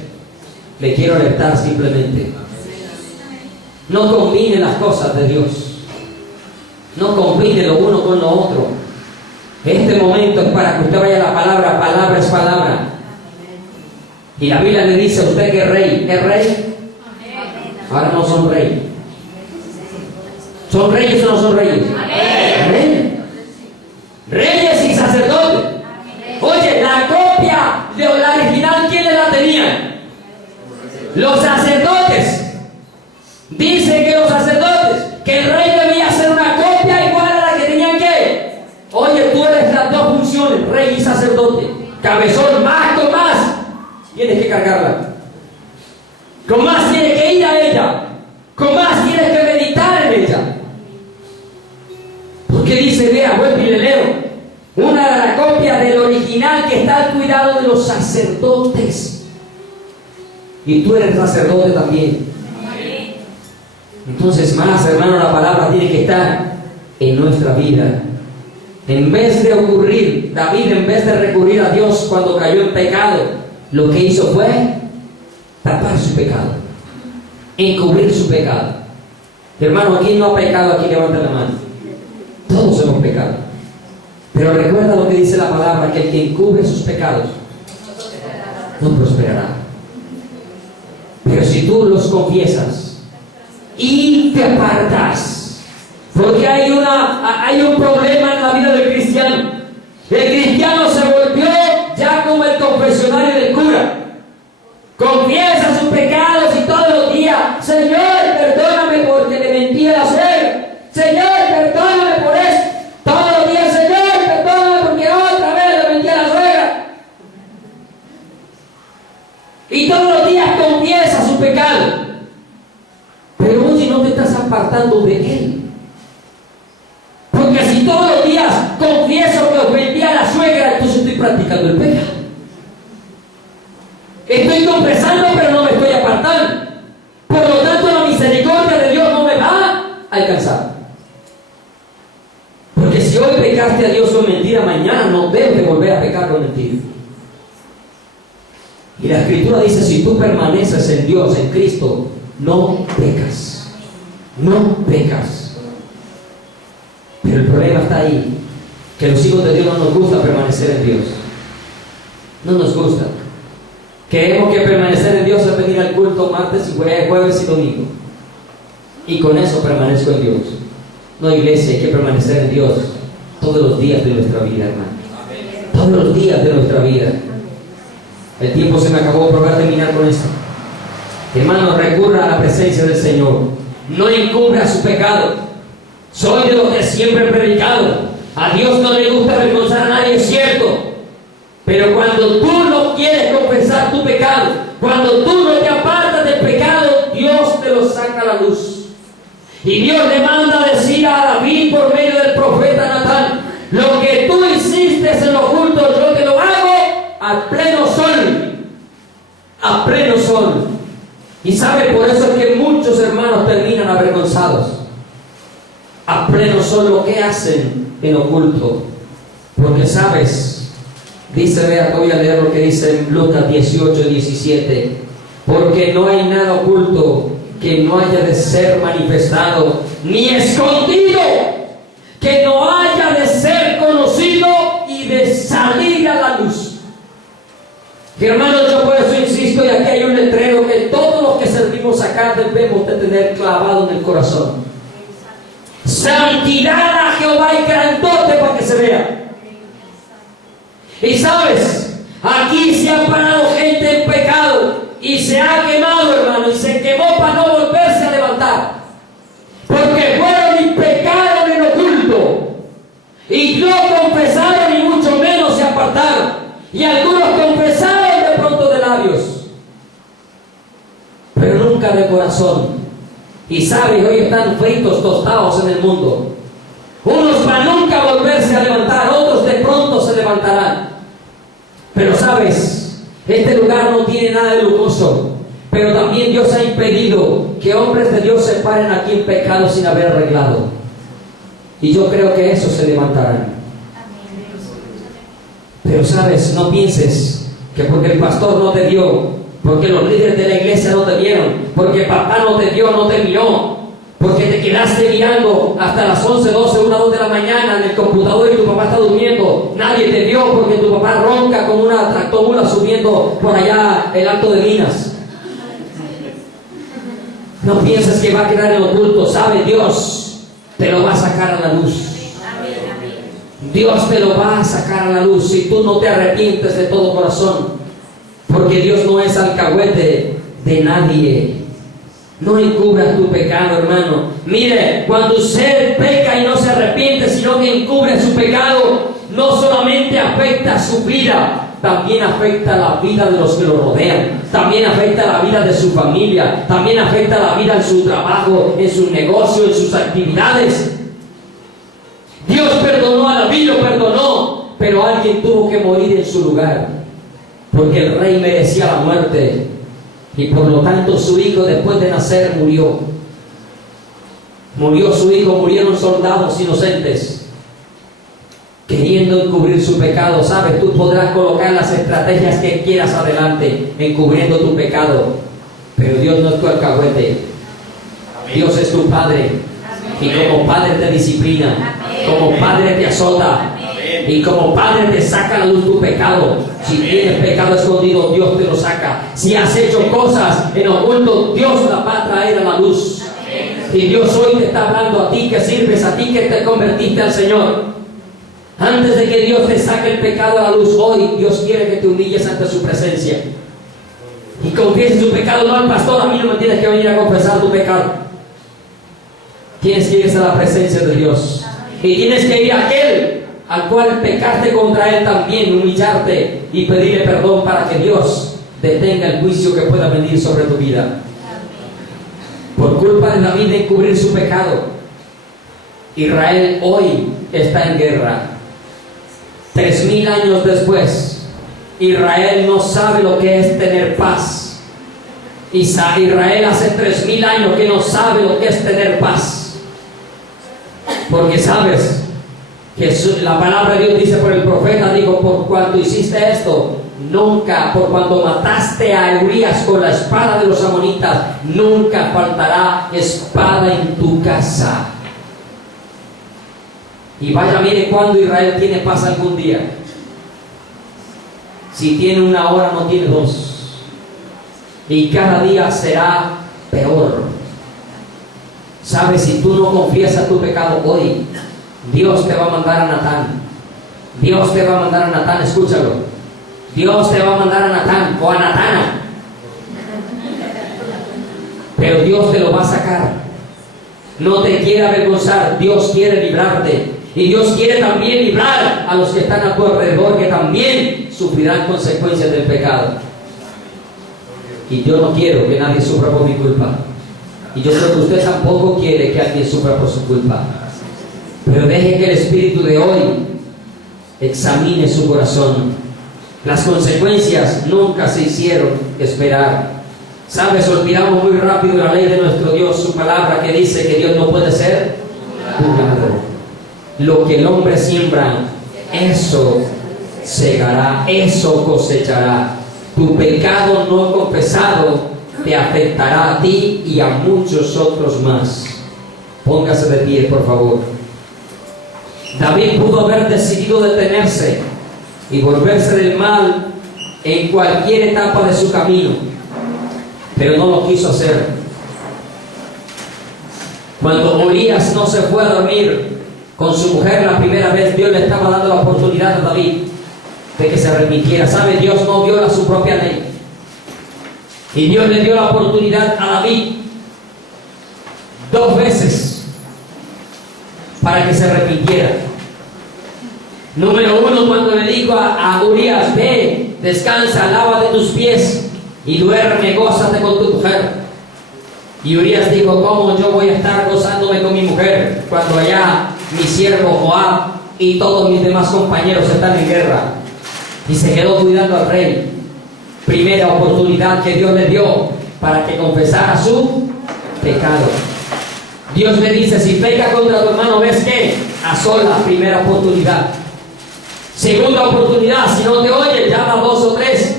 Le quiero alertar simplemente. No combine las cosas de Dios. No combine lo uno con lo otro. Este momento es para que usted vaya a la palabra. Palabra es palabra. Y la Biblia le dice a usted que es rey. ¿Es rey? Ahora no son reyes. ¿Son reyes o no son reyes? Amén. Reyes y sacerdotes. Oye, la copia de la original, ¿quiénes la tenían? Los sacerdotes. Dice que los sacerdotes, que el rey debía hacer una copia igual a la que tenían que. Oye, tú eres las dos funciones, rey y sacerdote. Cabezón, más con más, tienes que cargarla. Con más tienes que ir a ella. Con más tienes que meditar en ella. Porque dice, vea, vuelvo y le leo. Una de las copias del original que está al cuidado de los sacerdotes. Y tú eres sacerdote también. Entonces, más, hermano, la palabra tiene que estar en nuestra vida. En vez de ocurrir, David, en vez de recurrir a Dios cuando cayó en pecado, lo que hizo fue tapar su pecado, encubrir su pecado. Hermano, ¿quién no ha pecado? Aquí levanta la mano. Todos hemos pecado. Pero recuerda lo que dice la palabra, que el que encubre sus pecados no prosperará. Pero si tú los confiesas y te apartas, porque hay un problema en la vida del cristiano. El cristiano se volvió ya como el confesionario del cura. Confiesa sus pecados y todos los días: Señor, perdóname porque le mentí a la suegra. Señor, perdóname por eso. Todos los días: Señor, perdóname porque otra vez le mentí a la suegra. Y todos los días confiesa su pecado. Pero oye, no te estás apartando de Él. Estoy confesando, pero no me estoy apartando. Por lo tanto, la misericordia de Dios no me va a alcanzar. Porque si hoy pecaste a Dios con mentira, mañana no debes de volver a pecar con mentira. Y la Escritura dice, si tú permaneces en Dios, en Cristo, no pecas. No pecas. Pero el problema está ahí, que los hijos de Dios no nos gusta permanecer en Dios. No nos gusta. Queremos que permanecer en Dios es venir al culto martes y jueves y domingo. Y con eso permanezco en Dios. No, iglesia, hay que permanecer en Dios todos los días de nuestra vida, hermano. Todos los días de nuestra vida. El tiempo se me acabó, pero voy a terminar con esto. Hermano, recurra a la presencia del Señor. No encubra su pecado. Soy de los que siempre he predicado. A Dios no le gusta avergonzar a nadie, es cierto. Pero cuando tú no quieres confesar tu pecado, cuando tú no te apartas del pecado, Dios te lo saca a la luz. Y Dios le manda a decir a David por medio del profeta Natán: lo que tú hiciste en lo oculto, yo te lo hago a pleno sol. A pleno sol. Y sabe, por eso es que muchos hermanos terminan avergonzados. A pleno sol lo que hacen en oculto. Porque sabes, dice, vea, voy a leer lo que dice en Lucas 18:17. Porque no hay nada oculto que no haya de ser manifestado, ni escondido, que no haya de ser conocido y de salir a la luz. Y hermanos, yo por eso insisto, y aquí hay un letrero que todos los que servimos acá debemos de tener clavado en el corazón: santidad a Jehová y grandote, para que se vea. Y sabes, aquí se ha parado gente en pecado y se ha quemado, hermano, y se quemó para no volverse a levantar, porque fueron y pecaron en oculto y no confesaron, y mucho menos se apartaron. Y algunos confesaron de pronto de labios, pero nunca de corazón. Y sabes, hoy están fritos, tostados en el mundo. Unos van nunca a volverse a levantar, otros de pronto se levantarán. Pero sabes, este lugar no tiene nada de lujoso, pero también Dios ha impedido que hombres de Dios se paren aquí en pecado sin haber arreglado. Y yo creo que esos se levantarán. Pero sabes, no pienses que porque el pastor no te dio, porque los líderes de la iglesia no te dieron, porque papá no te dio, no te miró, porque te quedaste mirando hasta las 11, 12, 1, 2 de la mañana en el computador y tu papá está durmiendo, nadie te vio porque tu papá ronca como una tractomula subiendo por allá el Alto de Minas. No pienses que va a quedar en oculto. Sabe, Dios te lo va a sacar a la luz. Dios te lo va a sacar a la luz si tú no te arrepientes de todo corazón, porque Dios no es alcahuete de nadie. No encubras tu pecado, hermano. Mire, cuando usted peca y no se arrepiente, sino que encubre su pecado, no solamente afecta su vida, también afecta la vida de los que lo rodean, también afecta la vida de su familia, también afecta la vida en su trabajo, en su negocio, en sus actividades. Dios perdonó a David, lo perdonó, pero alguien tuvo que morir en su lugar, porque el rey merecía la muerte, y por lo tanto su hijo, después de nacer, murió. Murió su hijo, murieron soldados inocentes, queriendo encubrir su pecado. Sabes, tú podrás colocar las estrategias que quieras adelante, encubriendo tu pecado, pero Dios no es tu alcahuete. Dios es tu Padre, y como Padre te disciplina, como Padre te azota, y como Padre te saca a la luz tu pecado. Si tienes pecado escondido, Dios te lo saca. Si has hecho cosas en oculto, Dios las va a traer a la luz. Y Dios hoy te está hablando a ti que sirves, a ti que te convertiste al Señor. Antes de que Dios te saque el pecado a la luz, hoy Dios quiere que te humilles ante su presencia y confieses tu pecado. No al pastor, a mí no me tienes que venir a confesar tu pecado. Tienes que ir a la presencia de Dios, y tienes que ir a aquel al cual pecaste contra él también, humillarte y pedirle perdón para que Dios detenga el juicio que pueda venir sobre tu vida. Por culpa de David de encubrir su pecado, Israel hoy está en guerra. 3000 años después, Israel no sabe lo que es tener paz. Israel hace 3000 años que no sabe lo que es tener paz. Porque sabes que la palabra de Dios dice por el profeta, digo, por cuanto hiciste esto, nunca, por cuando mataste a Urías con la espada de los amonitas, nunca faltará espada en tu casa. Y vaya, mire cuando Israel tiene paz algún día. Si tiene una hora, no tiene dos. Y cada día será peor. ¿Sabes? Si tú no confiesas tu pecado hoy, Dios te va a mandar a Natán. Dios te va a mandar a Natán, escúchalo. Dios te va a mandar a Natán o a Natana. Pero Dios te lo va a sacar. No te quiere avergonzar. Dios quiere librarte. Y Dios quiere también librar a los que están a tu alrededor, que también sufrirán consecuencias del pecado. Y yo no quiero que nadie sufra por mi culpa. Y yo creo que usted tampoco quiere que alguien sufra por su culpa. Pero deje que el Espíritu de hoy examine su corazón. Las consecuencias nunca se hicieron esperar. ¿Sabes? Olvidamos muy rápido la ley de nuestro Dios, su palabra que dice que Dios no puede ser juzgado. Lo que el hombre siembra, eso segará, eso cosechará. Tu pecado no confesado te afectará a ti y a muchos otros más. Póngase de pie, por favor. David pudo haber decidido detenerse y volverse del mal en cualquier etapa de su camino, pero no lo quiso hacer. Cuando Urías no se fue a dormir con su mujer la primera vez, Dios le estaba dando la oportunidad a David de que se arrepintiera. ¿Sabe? Dios no viola su propia ley. Y Dios le dio la oportunidad a David 2 veces para que se arrepintiera. Número 1, cuando le dijo a Urías: ve, descansa, lava de tus pies y duerme, gózate con tu mujer. Y Urías dijo: ¿cómo yo voy a estar gozándome con mi mujer cuando allá mi siervo Joab y todos mis demás compañeros están en guerra? Y se quedó cuidando al rey. Primera oportunidad que Dios le dio para que confesara su pecado. Dios le dice: si peca contra tu hermano, ¿ves qué? A solas, primera oportunidad. Segunda oportunidad, si no te oye, llama a 2 o 3.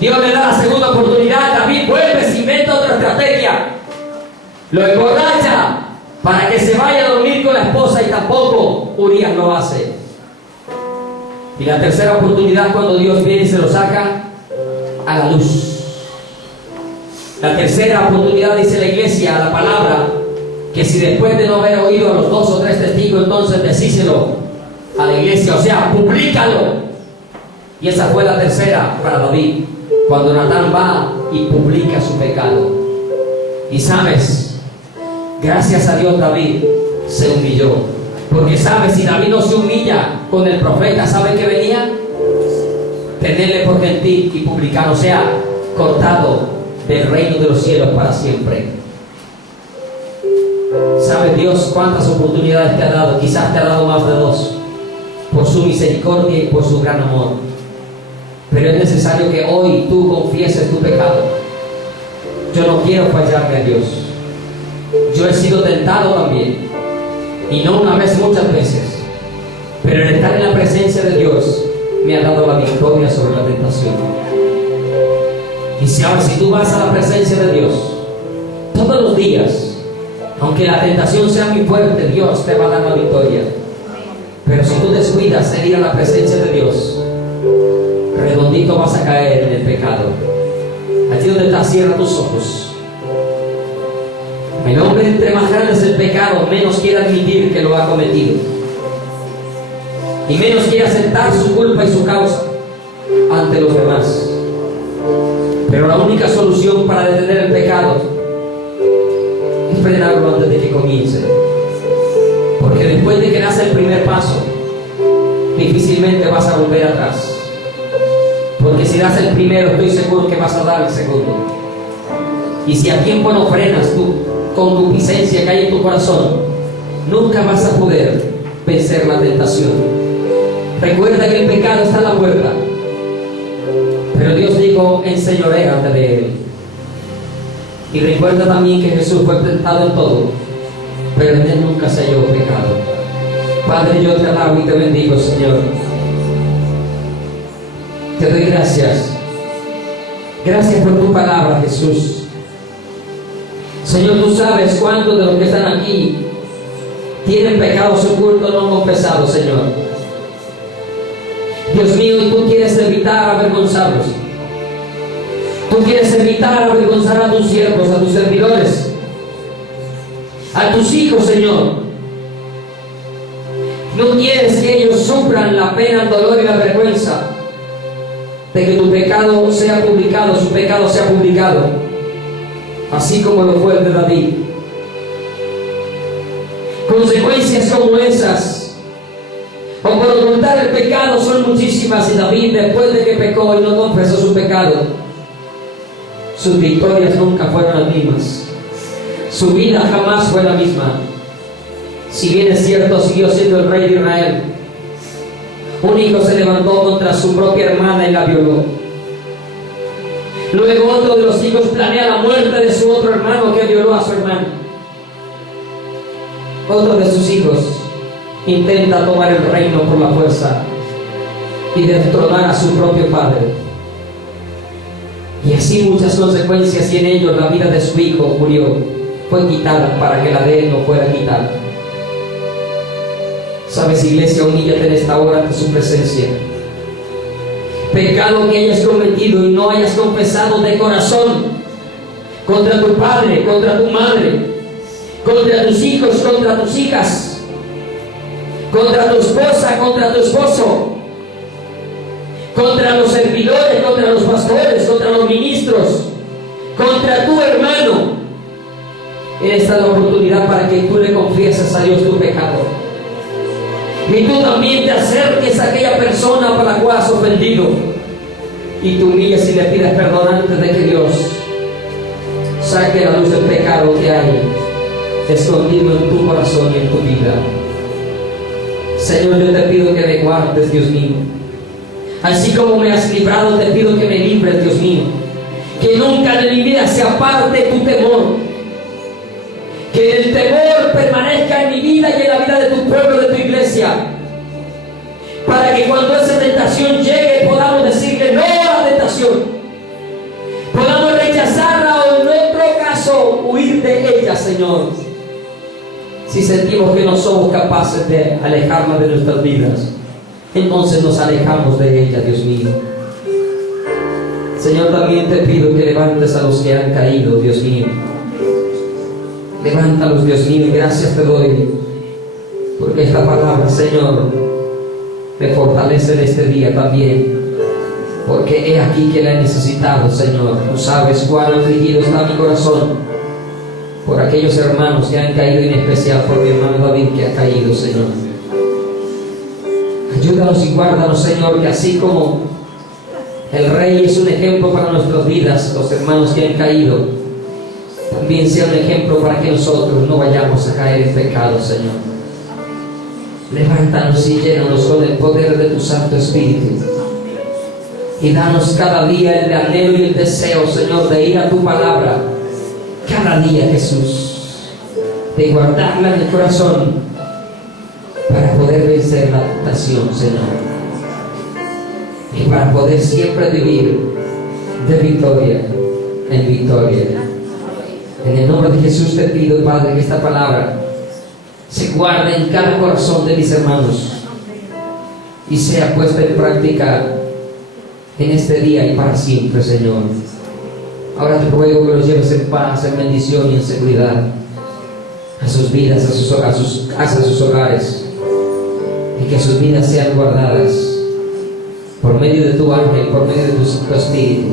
Dios le da la segunda oportunidad. David vuelve, se inventa otra estrategia. Lo emborracha para que se vaya a dormir con la esposa y tampoco Urías lo hace. Y la tercera oportunidad, cuando Dios viene y se lo saca a la luz. La tercera oportunidad, dice la iglesia, la palabra, que si después de no haber oído a los 2 o 3 testigos, entonces decíselo a la iglesia, o sea, publícalo. Y esa fue la tercera para David, cuando Natán va y publica su pecado. Y sabes, gracias a Dios David se humilló, porque sabes, si David no se humilla con el profeta, ¿sabe qué venía? Tenerle por gentil y publicano, o sea, cortado del reino de los cielos para siempre. ¿Sabe Dios cuántas oportunidades te ha dado? Quizás te ha dado más de 2, por su misericordia y por su gran amor. Pero es necesario que hoy tú confieses tu pecado. Yo no quiero fallarle a Dios. Yo he sido tentado también, y no una vez, muchas veces. Pero el estar en la presencia de Dios me ha dado la victoria sobre la tentación. Y si ahora, si tú vas a la presencia de Dios todos los días, aunque la tentación sea muy fuerte, Dios te va a dar la victoria. Pero si tú descuidas en ir a la presencia de Dios, redondito vas a caer en el pecado. Allí donde estás, cierra tus ojos. El hombre, entre más grande es el pecado, menos quiere admitir que lo ha cometido, y menos quiere aceptar su culpa y su causa ante los demás. Pero la única solución para detener el pecado es frenarlo antes de que comience. Porque después de que das el primer paso, difícilmente vas a volver atrás. Porque si das el primero, estoy seguro que vas a dar el segundo. Y si a tiempo no frenas tu concupiscencia que hay en tu corazón, nunca vas a poder vencer la tentación. Recuerda que el pecado está a la puerta. dijo: enseñoréate de él. Y recuerda también que Jesús fue tentado en todo, pero en él nunca se halló pecado. Padre, yo te alabo y te bendigo, Señor. Te doy gracias. Gracias por tu palabra, Jesús. Señor, tú sabes cuántos de los que están aquí tienen pecados ocultos no confesados, Señor. Dios mío, y tú quieres evitar avergonzarlos. Tú quieres evitar avergonzar a tus siervos, a tus servidores, a tus hijos, Señor. No quieres que ellos sufran la pena, el dolor y la vergüenza de que tu pecado sea publicado, su pecado sea publicado, así como lo fue el de David. Consecuencias como esas, o por ocultar el pecado, son muchísimas. Y David, después de que pecó y no confesó su pecado, sus victorias nunca fueron las mismas, su vida jamás fue la misma. Si bien es cierto, siguió siendo el rey de Israel, un hijo se levantó contra su propia hermana y la violó. Luego otro de los hijos planea la muerte de su otro hermano que violó a su hermano. Otro de sus hijos intenta tomar el reino por la fuerza y destronar a su propio padre. Y así muchas consecuencias, y en ello la vida de su hijo murió, fue quitada para que la de él no fuera quitada. Sabes, iglesia, humíllate en esta hora ante su presencia. Pecado que hayas cometido y no hayas confesado de corazón contra tu padre, contra tu madre, contra tus hijos, contra tus hijas, contra tu esposa, contra tu esposo, contra los servidores, contra los pastores, contra los ministros, contra tu hermano. Esta es la oportunidad para que tú le confieses a Dios tu pecado. Y tú también te acerques a aquella persona por la cual has ofendido y te humilles y le pides perdón antes de que Dios saque a la luz del pecado que hay escondido en tu corazón y en tu vida. Señor, yo te pido que me guardes, Dios mío. Así como me has librado, te pido que me libres, Dios mío. Que nunca de mi vida se aparte tu temor. Que el temor permanezca en mi vida y en la vida de tu pueblo, de tu iglesia, para que cuando esa tentación llegue podamos decirle no a la tentación, podamos rechazarla o en otro caso huir de ella, Señor. Si sentimos que no somos capaces de alejarla de nuestras vidas, entonces nos alejamos de ella, Dios mío. Señor, también te pido que levantes a los que han caído, Dios mío. Levántalos, Dios mío, y gracias te doy, porque esta palabra, Señor, me fortalece en este día también, porque he aquí que la he necesitado, Señor. Tú sabes cuán afligido está mi corazón por aquellos hermanos que han caído, y en especial por mi hermano David que ha caído, Señor. Ayúdanos y guárdanos, Señor, que así como el Rey es un ejemplo para nuestras vidas, los hermanos que han caído también sea un ejemplo para que nosotros no vayamos a caer en pecado, Señor. Levántanos y llénanos con el poder de tu Santo Espíritu, y danos cada día el anhelo y el deseo, Señor, de ir a tu palabra cada día, Jesús, de guardarla en el corazón para poder vencer la tentación, Señor, y para poder siempre vivir de victoria en victoria. En el nombre de Jesús te pido, Padre, que esta palabra se guarde en cada corazón de mis hermanos y sea puesta en práctica en este día y para siempre, Señor. Ahora te ruego que los lleves en paz, en bendición y en seguridad a sus vidas, a sus casas, a sus hogares, y que sus vidas sean guardadas por medio de tu ángel, por medio de tu Santo Espíritu,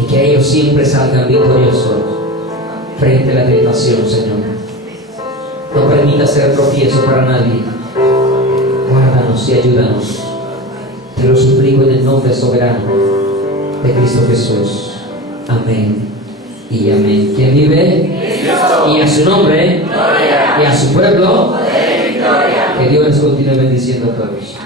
y que ellos siempre salgan victoriosos frente a la tentación, Señor. No permita ser tropiezo para nadie. Guárdanos y ayúdanos. Te lo suplico en el nombre soberano de Cristo Jesús. Amén y amén. ¿Quién vive? Y a su nombre y a su pueblo, que Dios les continúe bendiciendo a todos.